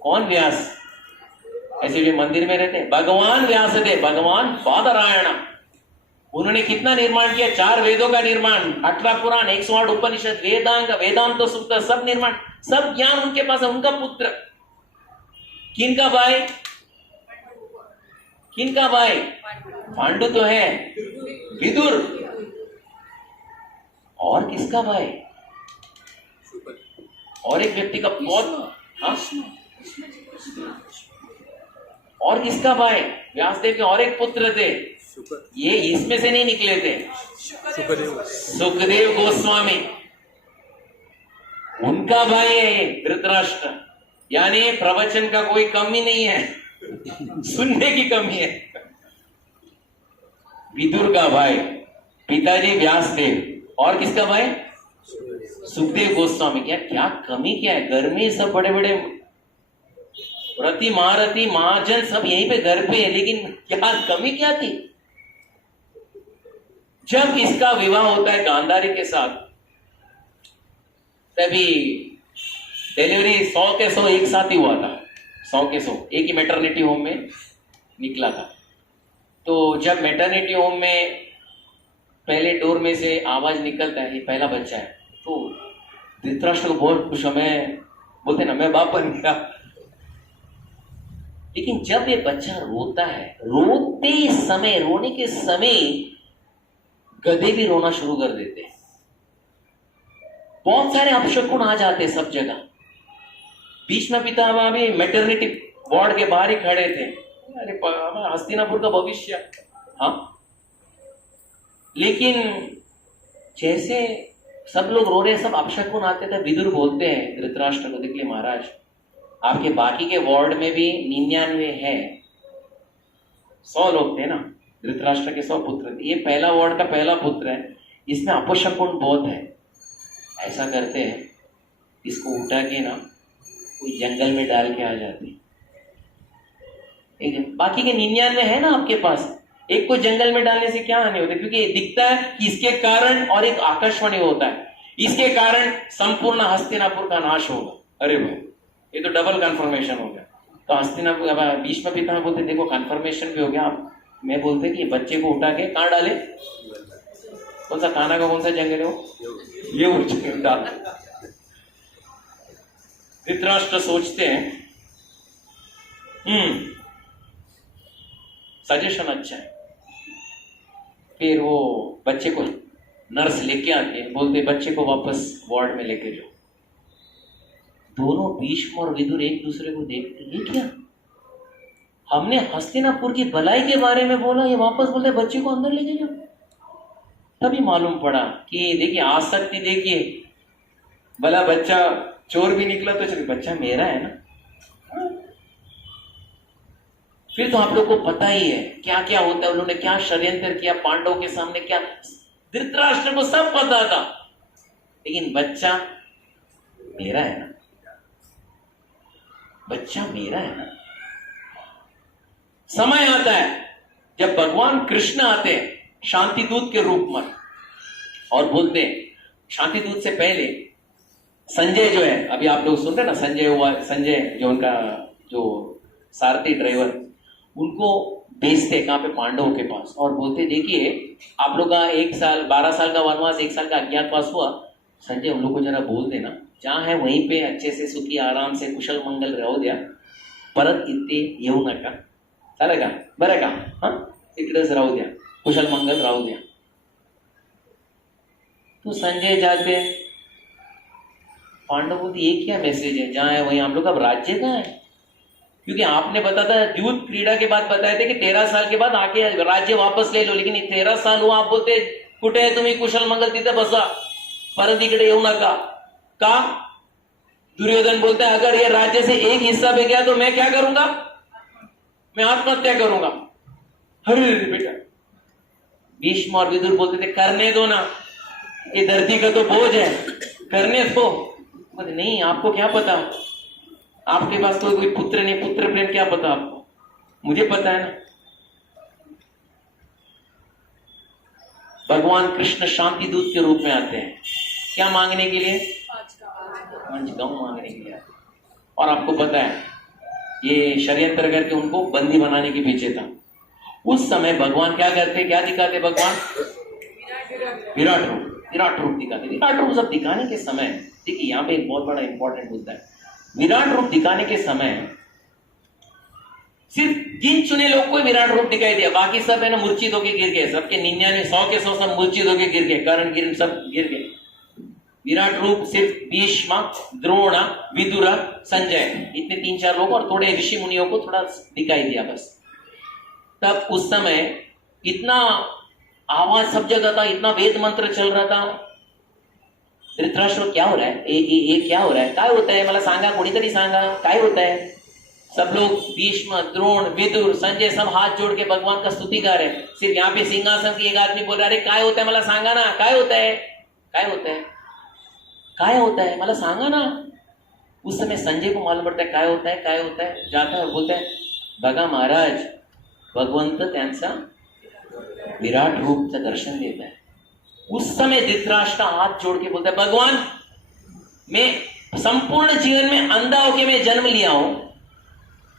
कौन व्यास? ऐसे जो मंदिर में रहते हैं, भगवान व्यासदेव, भगवान बादरायण। उन्होंने कितना निर्माण किया? 4 वेदों का निर्माण, 18 पुराण, 108 उपनिषद, वेदांग, वेदांत सूत्र, सब निर्माण, सब ज्ञान उनके पास है। उनका पुत्र किनका भाई? किनका भाई? पांडु तो है, विदुर। और किसका भाई? और एक व्यक्ति का बहुत, हाँ, और किसका भाई? व्यासदेव के और एक पुत्र थे, ये इसमें से नहीं निकले थे। सुखदेव गोस्वामी। उनका भाई है ये धृतराष्ट्र, यानी प्रवचन का कोई कमी नहीं है, सुनने की कमी है। विदुर का भाई, पिताजी व्यासदेव, और किसका भाई? सुखदेव गोस्वामी। क्या कमी क्या है? घर में सब बड़े बड़े रति महारथी महाजन सब यहीं पे घर पे है, लेकिन क्या कमी क्या थी? जब इसका विवाह होता है गांधारी के साथ, तभी डिलीवरी 100 के 100 एक साथ ही हुआ था। 100 के 100 एक ही मैटरनिटी होम में निकला था। तो जब मैटरनिटी होम में पहले डोर में से आवाज निकलता है, ये पहला बच्चा है, तो धृतराष्ट्र को बहुत खुश, हमें बोलते ना, मैं बाप बन गया। लेकिन जब ये बच्चा रोता है, रोने के समय गधे भी रोना शुरू कर देते हैं। बहुत सारे अपशकुन आ जाते हैं सब जगह। भीष्म पितामह भी मैटरनिटी वार्ड के बाहर ही खड़े थे, अरे हस्तिनापुर का भविष्य। हाँ, लेकिन जैसे सब लोग रो रहे, सब अपशकुन आते थे। विदुर बोलते हैं धृतराष्ट्र को, देखिए महाराज, आपके बाकी के वार्ड में भी 99 है, 100 लोग थे ना, धृतराष्ट्र के 100 पुत्र थे, ये पहला वार्ड का पहला पुत्र है, इसमें अपशकुन बहुत है। ऐसा करते हैं, इसको उठा के ना कोई जंगल में डाल के आ जाते हैं। बाकी के 99 है ना आपके पास, एक को जंगल में डालने से क्या हानि होती है? क्योंकि दिखता है कि इसके कारण, और एक आकाशवाणी होता है, इसके कारण संपूर्ण हस्तिनापुर का नाश होगा। अरे भाई, ये तो डबल कंफर्मेशन हो गया। तो हस्तिनापुर, भीष्म पितामह बोलते देखो कंफर्मेशन भी हो गया। आप मैं बोलते कि बच्चे को उठा के कहाँ डाले? कौन सा कान्हा का कौन सा जंगल है वो? ये जंगल डाल। धृतराष्ट्र सोचते हैं सजेशन अच्छा है। फिर वो बच्चे को नर्स लेके आते हैं, बोलते बच्चे को वापस वार्ड में लेके जाओ। दोनों भीष्म और विदुर एक दूसरे को देखते, ये क्या? हमने हस्तिनापुर की भलाई के बारे में बोला, ये वापस बोलते बच्चे को अंदर लेके जाओ। तभी मालूम पड़ा कि देखिए आसक्ति, देखिए भला बच्चा चोर भी निकला तो चलिए, बच्चा मेरा है ना। फिर तो आप लोग को पता ही है क्या क्या होता है, उन्होंने क्या षड्यंत्र किया पांडवों के सामने, क्या धृतराष्ट्र को सब पता था, लेकिन बच्चा मेरा है ना, बच्चा मेरा है ना। समय आता है जब भगवान कृष्ण आते हैं शांति दूत के रूप में और बोलते हैं, शांति दूत से पहले संजय जो है, अभी आप लोग सुन रहे ना, संजय जो उनका जो सारथी ड्राइवर, उनको भेजते कहां पे? पांडवों के पास, और बोलते देखिए आप लोग का 1 साल 12 साल का वनवास, 1 साल का अज्ञातवास हुआ, संजय उन लोग को जरा बोल देना जहां है वहीं पे अच्छे से सुखी आराम से कुशल मंगल राहू द्या, परत इथे येऊ नका, चालेल का? बरं का? हाँ, इकडेच राहू द्या, कुशल मंगल राहू द्या। तो संजय जाते, पांडव बोलते ये क्या मैसेज है, जहां है वहीं हम लोग, अब राज्य कहाँ है? क्योंकि आपने बताया था युद्ध क्रीड़ा के बाद बताए थे कि 13 साल के बाद आके राज्य वापस ले लो, लेकिन 13 साल हुआ, आप बोलते कुठे आहे तुम्ही कुशल मंगल, तिथे बसा, परत इकडे येऊ नका का? दुर्योधन बोलता है अगर ये राज्य से एक हिस्सा भी गया तो मैं क्या करूंगा? मैं आत्महत्या करूंगा। अरे बेटा, भीष्म और विदुर बोलते थे करने दो ना, ये धरती का तो बोझ है, करने दो। बोलते नहीं, आपको क्या पता, आपके पास तो कोई पुत्र नहीं, पुत्र प्रेम क्या पता आपको, मुझे पता है ना। भगवान कृष्ण शांति दूत के रूप में आते हैं, क्या मांगने के लिए? 5 गांव मांगने के लिए आते। और आपको पता है ये षड्यंत्र करके उनको बंदी बनाने के पीछे था। उस समय भगवान क्या करते, क्या दिखाते भगवान? विराट रूप दिखाते। विराट रूप सब दिखाने के समय, देखिए यहाँ पे एक बहुत बड़ा इंपॉर्टेंट मुद्दा है। विराट रूप दिखाने के समय सिर्फ गिन चुने लोग को विराट रूप दिखाई दिया, बाकी सब है ना मूर्छित होके गिर गए, सबके 99 100 के 100 सब मूर्छित होके गिर गए, कर्ण गिर सब गिर गए। विराट रूप सिर्फ भीष्म, द्रोण, विदुर, संजय, इतने 3-4 लोग और थोड़े ऋषि मुनियों को थोड़ा दिखाई दिया बस। तब उस समय इतना आवाज सब जगह था, इतना वेद मंत्र चल रहा था, धृतराष्ट्र क्या हो रहा है, ये क्या हो रहा है, काय होता है, मला सांगा, कोणीतरी सांगा काय होता है। सब लोग भीष्म, द्रोण, विदुर, संजय सब हाथ जोड़ के भगवान का स्तुति गा रहे हैं। सिर्फ यहाँ पे सिंहासन की एक आदमी बोल रहा है, अरे काय होता है, मला सांगा ना, काय होता है, काय होता है, काय होता है, मला सांगा ना। उस समय संजय को मालूम पड़ता है काय होता है, काय होता है। जाता है, बोलता है, बघा महाराज, भगवंत त्यांचा विराट रूपचं दर्शन देता है। उस समय धृतराष्ट्र हाथ जोड़ के बोलता है, भगवान, मैं संपूर्ण जीवन में अंधा होके मैं जन्म लिया हूं,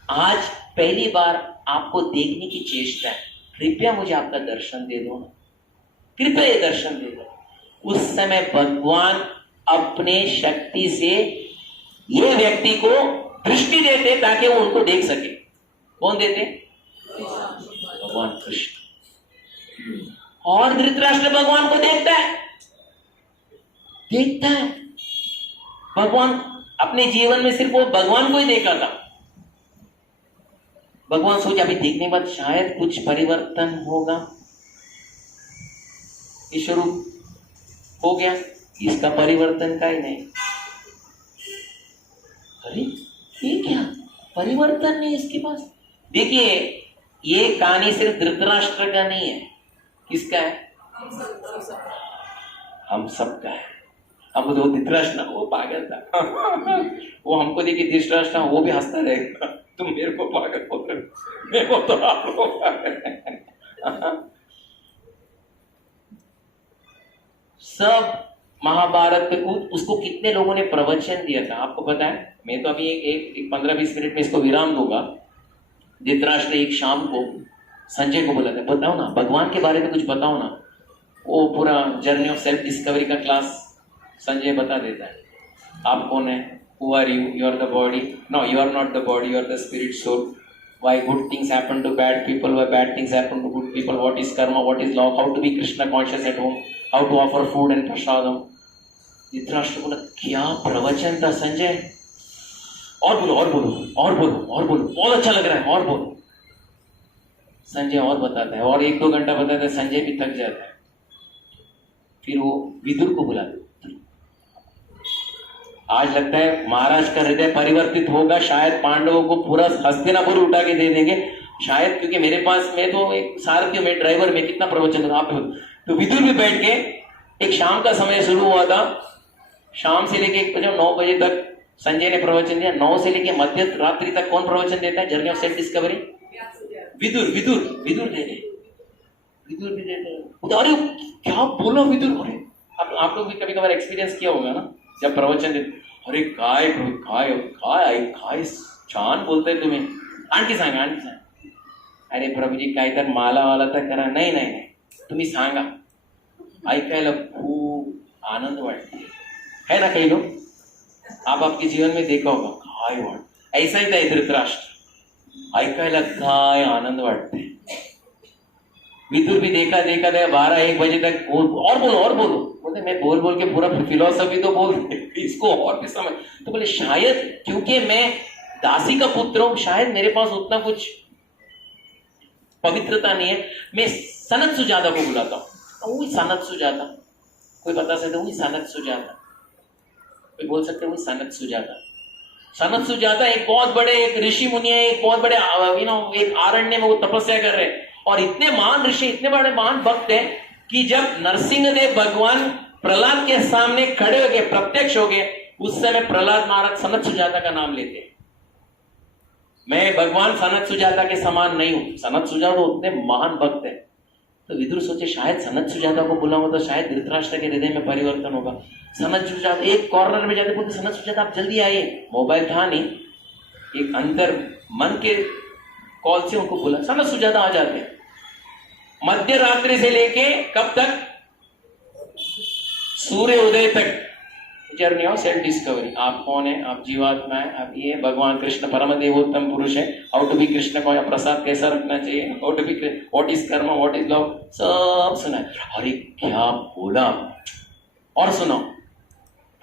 आज पहली बार आपको देखने की चेष्टा है, कृपया मुझे आपका दर्शन दे दो, कृपया ये दर्शन दे दो। उस समय भगवान अपने शक्ति से ये व्यक्ति को दृष्टि देते ताकि वो उनको देख सके। कौन देते? भगवान कृष्ण। और धृतराष्ट्र भगवान को देखता है, देखता है। भगवान अपने जीवन में सिर्फ वो भगवान को ही देखा था। भगवान सोचा अभी देखने के बाद शायद कुछ परिवर्तन होगा, ये शुरू हो गया, इसका परिवर्तन का ही नहीं। अरे ये क्या परिवर्तन नहीं इसके पास। देखिए, ये कहानी सिर्फ धृतराष्ट्र का नहीं है, किसका है? हम सबका है। हम वो धृतराष्ट्र वो पागल था वो हमको देखिए धृतराष्ट्र वो भी हंसता रहेगा, तुम मेरे को पागल बोल रहे हो, मेरे को तो आप लोग पागल। सब महाभारत पे उसको कितने लोगों ने प्रवचन दिया था आपको पता है? मैं तो अभी एक 15-20 मिनट में इसको विराम दूंगा। धृतराष्ट्र एक शाम को संजय को बोला था, बताओ ना भगवान के बारे में कुछ बताओ ना। वो पूरा जर्नी ऑफ सेल्फ डिस्कवरी का क्लास संजय बता देता है। आप कौन है? Who are you? You are the body? No, you are not the body, you are the spirit soul. Why good things happen to bad people? Why bad things happen to good people? What is karma? What is law? How to be Krishna conscious at home? How to offer food and prasadam? Dhritarashtra बोला, क्या प्रवचन था संजय, और बोलो और बोलो और बोलो और बोलो, बहुत अच्छा लग रहा है, और बोलो। संजय और बताता है, और 1-2 घंटा बताता है, संजय भी थक जाता है। फिर वो विदुर को बुलाते, आज लगता है महाराज का हृदय परिवर्तित होगा, शायद पांडवों को पूरा हस्तिनापुर उठा के दे देंगे शायद, क्योंकि मेरे पास, मैं तो एक सारथी हूं, मैं ड्राइवर, में कितना प्रवचन दूंगा आप। तो विदुर भी बैठ के, एक शाम का समय शुरू हुआ था, शाम से लेके 9 बजे तक संजय ने प्रवचन दिया। 9 से लेके मध्य रात्रि तक कौन प्रवचन देता है journey of self discovery? Vidur. Vidur देते, विदुर भी देते। अरे क्या बोला विदुर, अरे आप लोग भी कभी कभार एक्सपीरियंस किया होगा ना, जब प्रवचन देते, अरे काय काय छान बोलताय तुम्ही, आणखी सांगा। अरे प्रभूजी काय तर माला वाला तर करा, नाही तुम्ही सांगा, ऐकायला खूप आनंद वाटते है ना। कई लोग आप आपके जीवन में देखा होगा, काय वाट ऐसा ही था धृतराष्ट्र, ऐकायला काय आनंद वाटते। विदुर भी देखा 12-1 बजे तक और बोलो बोलते, मैं बोल के पूरा फिलोसफी तो बोल इसको और भी समझ। तो बोले शायद क्योंकि मैं दासी का पुत्र हूं, शायद मेरे पास उतना कुछ पवित्रता नहीं है, मैं सनत सुजाता को बुलाता हूं। वही सनत सुजाता, कोई बता सकते वही सनत सुजाता, कोई बोल सकते वही सनत सुजाता। सनत सुजाता एक बहुत बड़े एक ऋषि मुनि है, एक बहुत बड़े एक आरण्य में वो तपस्या कर रहे हैं, और इतने महान ऋषि, इतने बड़े महान भक्त हैं कि जब नरसिंहदेव भगवान प्रहलाद के सामने खड़े हो गए, प्रत्यक्ष हो गए, उस समय प्रहलाद महाराज सनत सुजाता का नाम लेते हैं। मैं भगवान सनत सुजाता के समान नहीं हूं, सनत सुजाता उतने महान भक्त है। तो विदुर सोचे शायद सनत सुजाता को बुलाऊंगा तो शायद धृतराष्ट्र के हृदय में परिवर्तन होगा। सनत सुजाता एक कॉर्नर में जाते बोलते, सनत सुजाता आप जल्दी आइए। मोबाइल था नहीं, एक अंतर मन के कॉल से उनको बोला, सनत सुजाता आ जाते हैं। मध्य रात्रि से लेके कब तक? सूर्य उदय तक जर्नी ऑफ सेल्फ डिस्कवरी। आप कौन है? आप जीवात्मा है, आप ये भगवान कृष्ण परम देवोत्तम पुरुष है। हाउ टू बी कृष्ण को प्रसाद कैसा रखना चाहिए, how to be, what is karma, what is love, सब सुना है। अरे क्या बोला, और सुनो।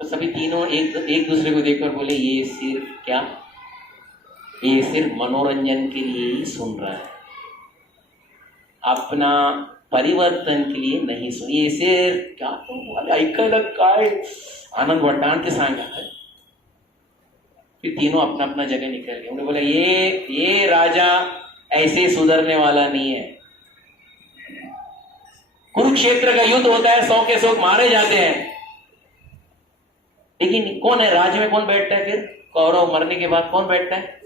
तो सभी तीनों एक दूसरे को देखकर बोले, ये सिर्फ क्या, ये सिर्फ मनोरंजन के लिए ही सुन रहा है, अपना परिवर्तन के लिए नहीं सुन। ये सिर्फ क्या, ऐकायला काय आनंद वट्टान के सांगा है। फिर तीनों अपना अपना जगह निकल गए। उन्होंने बोला ये राजा ऐसे सुधरने वाला नहीं है। कुरुक्षेत्र का युद्ध होता है, 100 के 100 मारे जाते हैं, लेकिन कौन है राज्य में, कौन बैठता है? फिर कौरव मरने के बाद कौन बैठता है?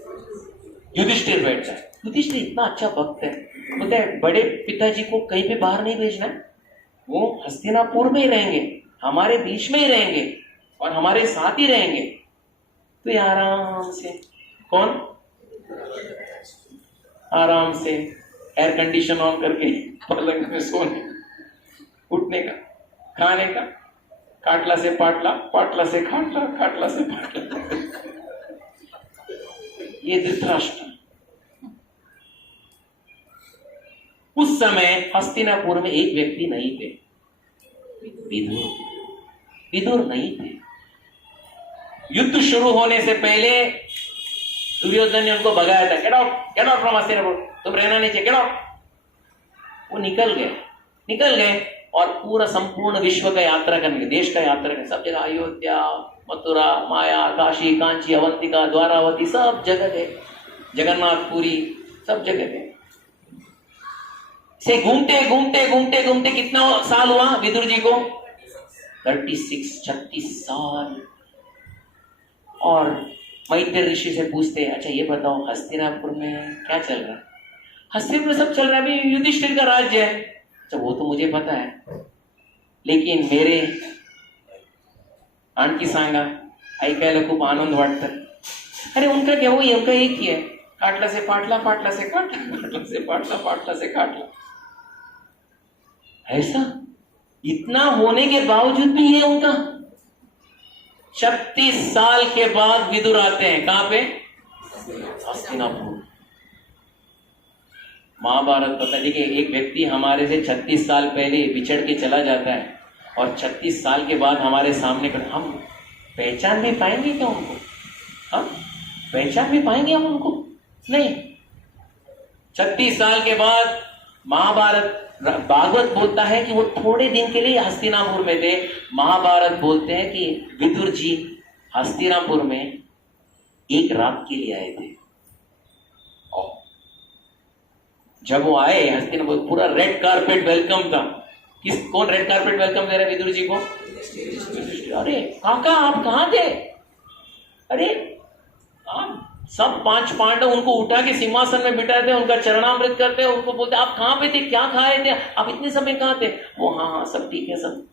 युधिष्ठिर बैठता है। युधिष्ठिर इतना अच्छा भक्त है, बोलता है बड़े पिताजी को कहीं पे बाहर नहीं भेजना, वो हस्तिनापुर में ही रहेंगे, हमारे बीच में ही रहेंगे और हमारे साथ ही रहेंगे। तो ये आराम से, कौन आराम से एयर कंडीशन ऑन करके पलंग में सोने, उठने का, खाने का, काटला से पाटला, पाटला से खाटला, खाटला से पाटला। ये धृतराष्ट्र। उस समय हस्तिनापुर में एक व्यक्ति नहीं थे, विदुर नहीं थे। युद्ध शुरू होने से पहले दुर्योधन ने उनको भगाया था, गेट आउट फ्रॉम हस्तिनापुर, तुम रहना नहीं चाहिए, गेट आउट। वो निकल गए और पूरा संपूर्ण विश्व का यात्रा करने, देश का यात्रा करने, सब जगह, अयोध्या, मथुरा, माया, काशी, कांची, अवंतिका, द्वारावती, सब जगह गए, जगन्नाथपुरी, सब जगह गए। से घूमते कितना साल हुआ विदुर जी को? 36 साल। और मैत्रेय ऋषि से पूछते, अच्छा ये बताओ हस्तिनापुर में क्या चल रहा है? हस्तिनापुर में सब चल रहा है, अभी युधिष्ठिर का राज्य है। अच्छा वो तो मुझे पता है, लेकिन मेरे आणखी सांगा ऐकायला खूप आनंद वाटतं। अरे उनका क्या, वो उनका एक ही है, काटला से पाटला, पाटला से काटला, काटला से पाटला, पाटला से काटला। ऐसा इतना होने के बावजूद भी ये उनका 36 साल के बाद विदुर आते हैं, कहां पे? हस्तिनापुर। महाभारत पता, देखिए एक व्यक्ति हमारे से 36 साल पहले बिछड़ के चला जाता है और 36 साल के बाद हमारे सामने हम पहचान भी पाएंगे क्या उनको? हम पहचान भी पाएंगे हम उनको? नहीं। 36 साल के बाद महाभारत, भागवत बोलता है कि वो थोड़े दिन के लिए हस्तिनापुर में थे। महाभारत बोलते हैं कि विदुर जी हस्तिनापुर में एक रात के लिए आए थे। और जब वो आए हस्तिनापुर, पूरा रेड कारपेट वेलकम था। कौन रेड कारपेट वेलकम दे रहा है विदुर जी को? अरे काका आप कहां थे? अरे आप सब 5 पांडव उनको उठा के सिंहासन में बिठाते, उनका चरणामृत करते, उनको बोलते आप कहां पे थे, क्या खाए थे, आप इतने समय कहां थे? वो हाँ सब ठीक है सब।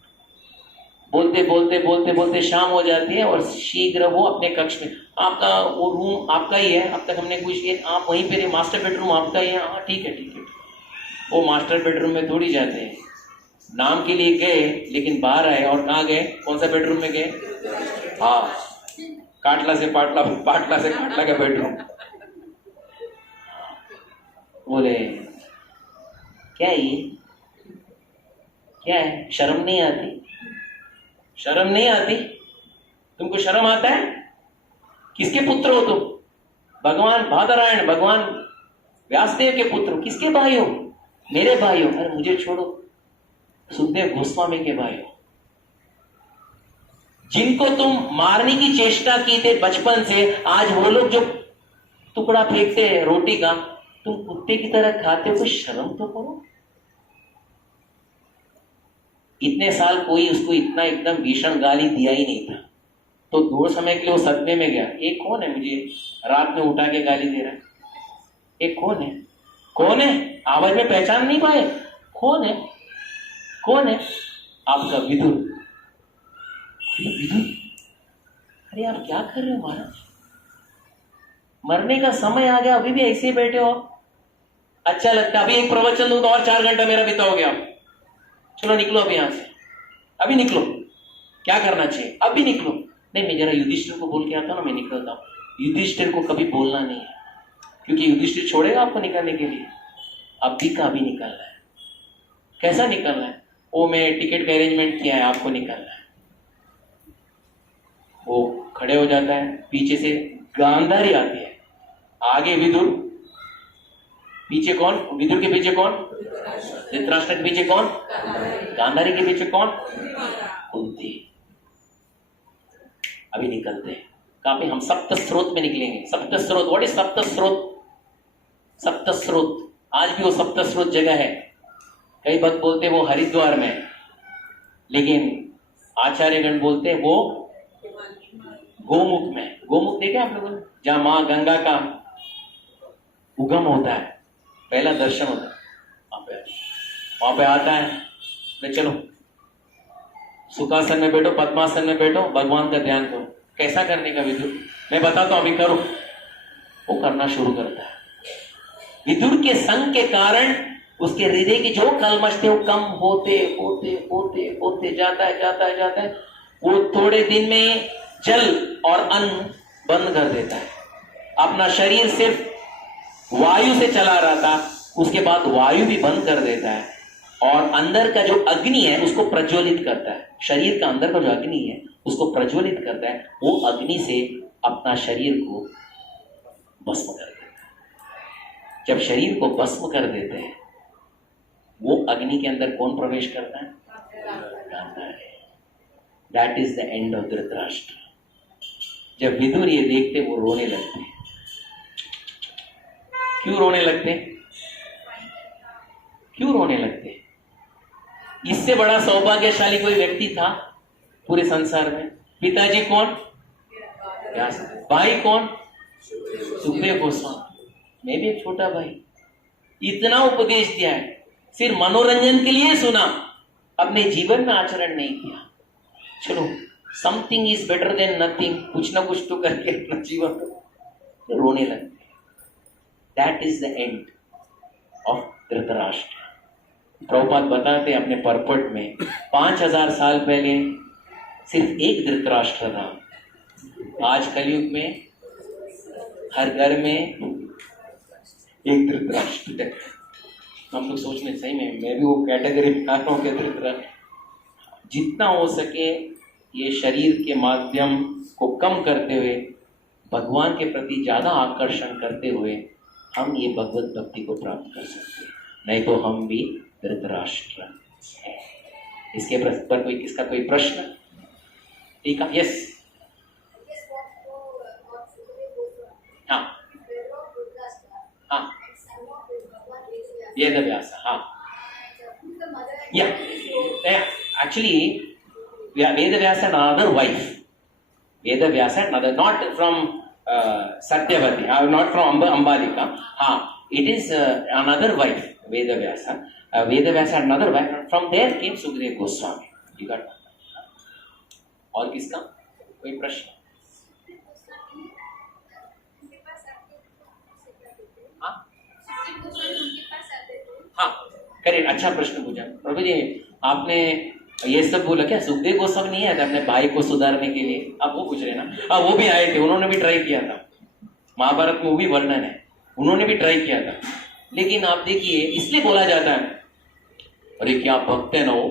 बोलते शाम हो जाती है और शीघ्र वो अपने कक्ष में, आपका वो रूम आपका ही है, अब तक हमने कुछ किया, आप वहीं पे, मास्टर बेडरूम आपका ही है, हाँ ठीक है। वो मास्टर बेडरूम में थोड़ी जाते हैं, नाम के लिए गए लेकिन बाहर आए और कहाँ गए? कौन सा बेडरूम में गए? हाँ, काटला से पाटला, पाटला से काटला का बेडरूम। बोले क्या है, शर्म नहीं आती? शर्म नहीं आती? तुमको शर्म आता है? किसके पुत्र हो तुम? भगवान बादरायण, भगवान व्यासदेव के पुत्र। किसके भाई हो? मेरे भाई हो। अरे मुझे छोड़ो, सुखदेव गोस्वामी के भाई हो, जिनको तुम मारने की चेष्टा की थे बचपन से। आज वो लोग जो टुकड़ा फेंकते हैं रोटी का, तुम कुत्ते की तरह खाते हो, कुछ शर्म तो करो। इतने साल कोई उसको इतना एकदम भीषण गाली दिया ही नहीं था, तो 2 समय के लिए वो सदमे में गया। एक कौन है मुझे रात में उठा के गाली दे रहा है? एक कौन है? आवाज में पहचान नहीं पाए? कौन है? आपका विदुर। अरे आप क्या कर रहे हो महाराज? मरने का समय आ गया, अभी भी ऐसे ही बैठे हो? अच्छा लगता है? अभी एक प्रवचन दूं तो और 4 घंटा मेरा बिताओगे आप। चलो निकलो अभी यहां से, अभी निकलो। क्या करना चाहिए? अभी निकलो। नहीं, मैं जरा युधिष्ठिर को बोल के आता हूं ना, मैं निकलता हूं। युधिष्ठिर को कभी बोलना नहीं है, क्योंकि युधिष्ठिर छोड़ेगा आपको निकलने के लिए। अभी का अभी निकलना है। कैसा निकलना है? वो मैं टिकट का अरेंजमेंट किया है, आपको निकलना है। वो खड़े हो जाता है, पीछे से गांधारी आती है, आगे विदुर, पीछे कौन? विदुर के पीछे कौन? धृतराष्ट्र के पीछे कौन? गांधारी के पीछे कौन? कुंती। अभी निकलते हैं। कहाँ पे? हम सप्त स्रोत में निकलेंगे। सप्त स्रोत, व्हाट इज सप्त स्रोत? सप्त स्रोत, आज भी वो सप्त स्रोत जगह है। कई भक्त बोलते हैं वो हरिद्वार में, लेकिन आचार्यगण बोलते हैं वो गोमुख में। गोमुख देखे आप लोगों ने? जहां मां गंगा का उगम होता है, पहला दर्शन होता है, वहां पे आता है तो चलो सुखासन में बैठो, पद्मासन में बैठो, भगवान का ध्यान करो। कैसा करने का विदुर? मैं बताता हूं, अभी करो। वो करना शुरू करता है। विदुर के संग के कारण उसके हृदय की जो कलमश थे वो कम होते होते होते होते जाता है। वो थोड़े दिन में जल और अन्न बंद कर देता है। अपना शरीर सिर्फ वायु से चला रहा था, उसके बाद वायु भी बंद कर देता है और अंदर का जो अग्नि है उसको प्रज्वलित करता है। शरीर का अंदर का जो अग्नि है उसको प्रज्वलित करता है। वो अग्नि से अपना शरीर को भस्म कर देता है। जब शरीर को भस्म कर देते हैं, वो अग्नि के अंदर कौन प्रवेश करता है? That is the end of Dhritarashtra. जब विदुर ये देखते वो रोने लगते हैं। क्यों रोने लगते? क्यों रोने लगते? इससे बड़ा सौभाग्यशाली कोई व्यक्ति था पूरे संसार में? पिताजी कौन? व्यास। भाई कौन? सुखदेव गोस्वामी। मैं भी एक छोटा भाई। इतना उपदेश दिया है, सिर्फ मनोरंजन के लिए सुना, अपने जीवन में आचरण नहीं किया। चलो, something is better than nothing, कुछ ना कुछ तो करके अपना जीवन तो रोने लगते। That is the end of Dhritarashtra. Prabhupada बताते अपने परपट में 5000 साल पहले सिर्फ एक धृतराष्ट्र था। आज कलयुग में हर घर में एक धृतराष्ट्र है। हम लोग सोचने सही में मैं भी वो कैटेगरी में आ रहा हूँ। धृतराष्ट्र जितना हो सके ये शरीर के माध्यम को कम करते हुए भगवान के प्रति ज्यादा आकर्षण करते हुए हम ये भगवत भक्ति को प्राप्त कर सकते हैं। नहीं तो हम भी धृतराष्ट्र है। इसके पर कोई किसका कोई प्रश्न? ठीक है, यस। हाँ हाँ, वेदव्यास। हाँ, या actually Vedvyas had another wife. Vedvyas had another, not from Satyavati, not from Ambalika. हाँ, it is another wife, Vedavyasa. Vedavyasa had another wife. From there came Sukadeva Goswami. You got that? और किसका कोई प्रश्न? हाँ हाँ, करेक्ट, अच्छा प्रश्न पूछा प्रभु जी। आपने ये सब बोला क्या? सुखदेव गोस्वामी नहीं आए थे अपने भाई को सुधारने के लिए? आप वो पूछ रहे ना? हाँ, वो भी आए थे, उन्होंने भी ट्राई किया था। महाभारत में वो भी वर्णन है, उन्होंने भी ट्राई किया था। लेकिन आप देखिए, इसलिए बोला जाता है, अरे क्या भक्त है ना वो।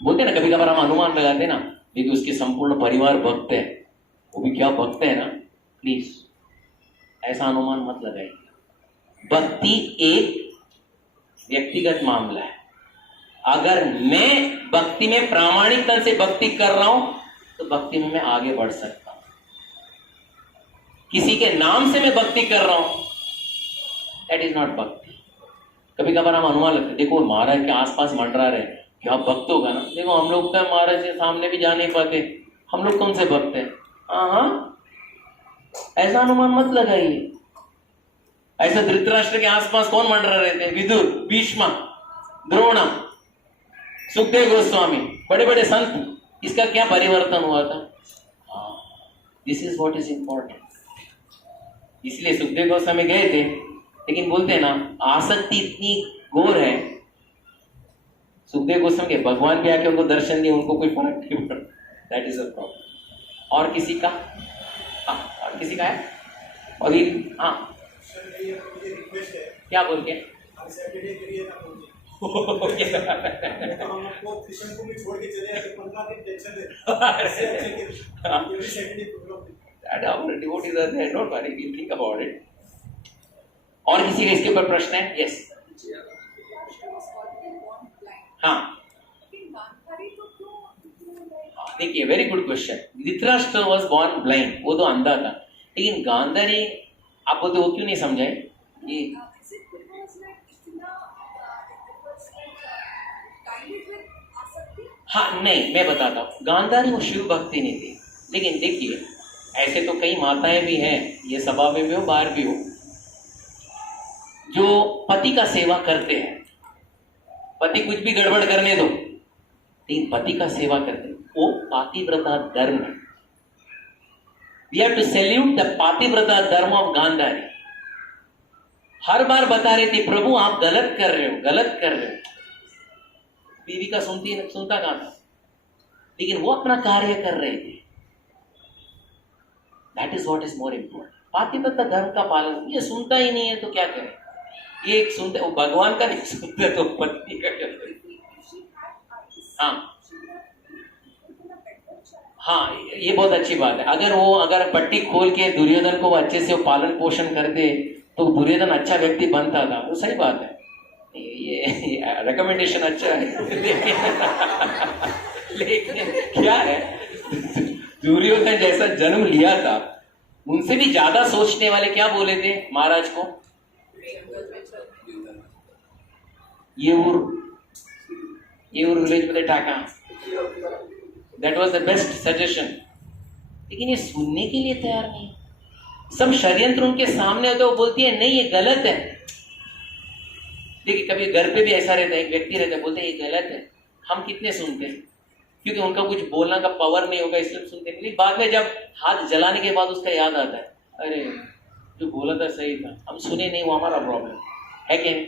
बोलते ना, कभी कभार हम अनुमान लगाते ना, लेकिन उसके संपूर्ण परिवार भक्त है, वो भी क्या भक्त है ना। प्लीज ऐसा अनुमान मत लगाइए। भक्ति एक व्यक्तिगत मामला है। अगर मैं भक्ति में प्रामाणिकता से भक्ति कर रहा हूं तो भक्ति में मैं आगे बढ़ सकता हूं। किसी के नाम से मैं भक्ति कर रहा हूं, दैट इज नॉट भक्ति। कभी कभार हम अनुमान लगते, देखो महाराज के आसपास मंडरा रहे, क्या भक्त होगा ना। देखो हम लोग तो महाराज के सामने भी जा नहीं पाते, हम लोग कौन से भक्त हैं? हाँ, ऐसा अनुमान मत लगाइए। ऐसा धृतराष्ट्र के आसपास कौन मंडरा रहे थे? विदुर, भीष्म, द्रोण, सुखदेव गोस्वामी, बड़े बड़े संत। इसका क्या परिवर्तन हुआ था? This is what is important. इसलिए सुखदेव गोस्वामी गए थे, लेकिन बोलते हैं ना, आसक्ति इतनी घोर है। सुखदेव गोस्वामी के भगवान भी आके उनको दर्शन दिए, उनको कोई फर्क नहीं पड़ा। That is a problem. और किसी का? हाँ, और किसी का है? और ये हाँ, क्या बोल के? और किसी का इसके ऊपर प्रश्न है? यस। हाँ, देखिए, very good question. Dhritarashtra was born blind, वो तो अंधा था, लेकिन गांधारी आप बोलते वो क्यों नहीं समझाए ये? Is it because like इतना it was like guided with आसक्ति? हाँ नहीं, मैं बताता हूँ। गांधारी वो शिव भक्ति नहीं थी, लेकिन देखिए ऐसे तो कई माताएं भी हैं, ये सभा में भी हो बाहर भी हो, जो पति का सेवा करते हैं। पति कुछ भी गड़बड़ करने दो, लेकिन पति का सेवा करते हैं, वो पातिव्रता धर्म है। We have to salute the pativrata dharma of Gandhari. हर बार बता रहे थे प्रभु आप गलत कर रहे हो, गलत कर रहे हो। बीवी का सुनता कहां था, लेकिन वो अपना कार्य कर रहे थे। That is what is more important. पातिव्रता धर्म का पालन, ये सुनता ही नहीं है तो क्या करें? ये एक सुनते, वो भगवान का नहीं सुनते तो पत्नी का क्या करें? हाँ हाँ, ये बहुत अच्छी बात है। अगर पट्टी खोल के दुर्योधन को अच्छे से वो पालन पोषण करते तो दुर्योधन अच्छा व्यक्ति बनता था, वो सही बात है। ये रिकमेंडेशन अच्छा है लेकिन क्या है, दुर्योधन जैसा जन्म लिया था, उनसे भी ज्यादा सोचने वाले क्या बोले थे महाराज को? ये विलेज मध्ये टाका, that was the best suggestion. लेकिन ये सुनने के लिए तैयार नहीं। सब षड्यंत्र उनके सामने होते, वो बोलती है नहीं ये गलत है। देखिए कभी घर पे भी ऐसा रहता है, एक व्यक्ति रहता है बोलते हैं ये गलत है, हम कितने सुनते हैं? क्योंकि उनका कुछ बोलने का पावर नहीं होगा इसलिए सुनते हैं। लेकिन बाद में जब हाथ जलाने के बाद उसका याद आता है, अरे जो बोला था सही था, हम सुने नहीं, वो हमारा प्रॉब्लम है कि नहीं?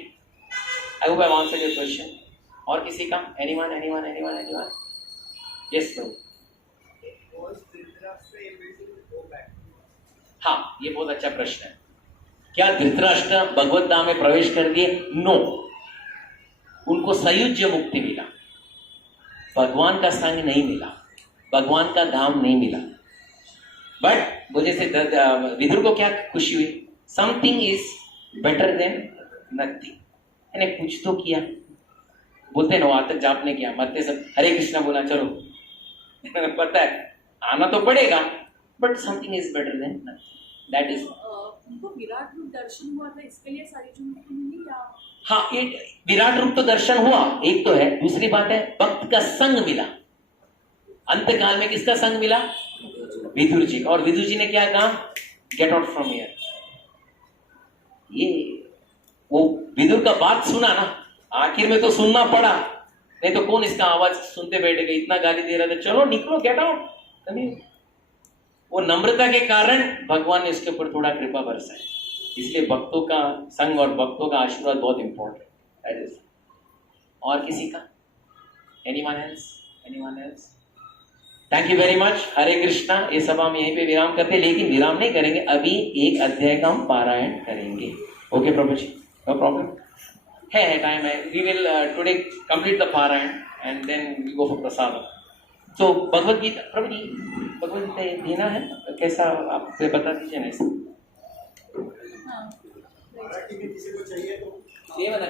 I hope I have answered your question. और किसी का? एनीवन? Yes sir. हाँ, ये बहुत अच्छा प्रश्न है। क्या धृतराष्ट्र भगवत धाम में प्रवेश कर दिए? नो, उनको सयुज्य मुक्ति मिला, भगवान का संग नहीं मिला, भगवान का धाम नहीं मिला। बट मुझे से विदुर को क्या खुशी हुई? Something is better than nothing. मैंने कुछ तो किया, बोलते ना आज तक जाप ने किया, मत सब हरे कृष्णा बोला, चलो पता है आना तो पड़ेगा, but something is better than nothing. That is. उनको विराट रूप दर्शन हुआ था, इसके लिए सारी जो मुक्ति मिली या? हाँ, एक विराट रूप तो दर्शन हुआ, एक तो है। दूसरी बात है भक्त का संग मिला। अंत काल में किसका संग मिला? विदुर जी। और विदुर जी ने क्या कहा? Get out from here. ये वो विदुर का बात सुना ना, आखिर में तो सुनना पड़ा, नहीं तो कौन इसका आवाज सुनते बैठेगा? इतना गाली दे रहा था, चलो निकलो, गेट आउट। वो नम्रता के कारण भगवान ने इसके ऊपर थोड़ा कृपा बरसाई। इसलिए भक्तों का संग और भक्तों का आशीर्वाद बहुत इंपॉर्टेंट है। और किसी का? Anyone else? Thank you very much. Hare Krishna. ये सब हम यहीं पे विराम करते हैं, लेकिन विराम नहीं करेंगे, अभी एक अध्याय का हम पारायण करेंगे। Okay Prabhu ji, no problem है टाइम है। We will today complete the parayan and then we go for prasad. तो भगवद गीता, प्रभु जी भगवद गीता देना है, कैसा आप बता दीजिए ना। हाँ, किसी को चाहिए तो ये बता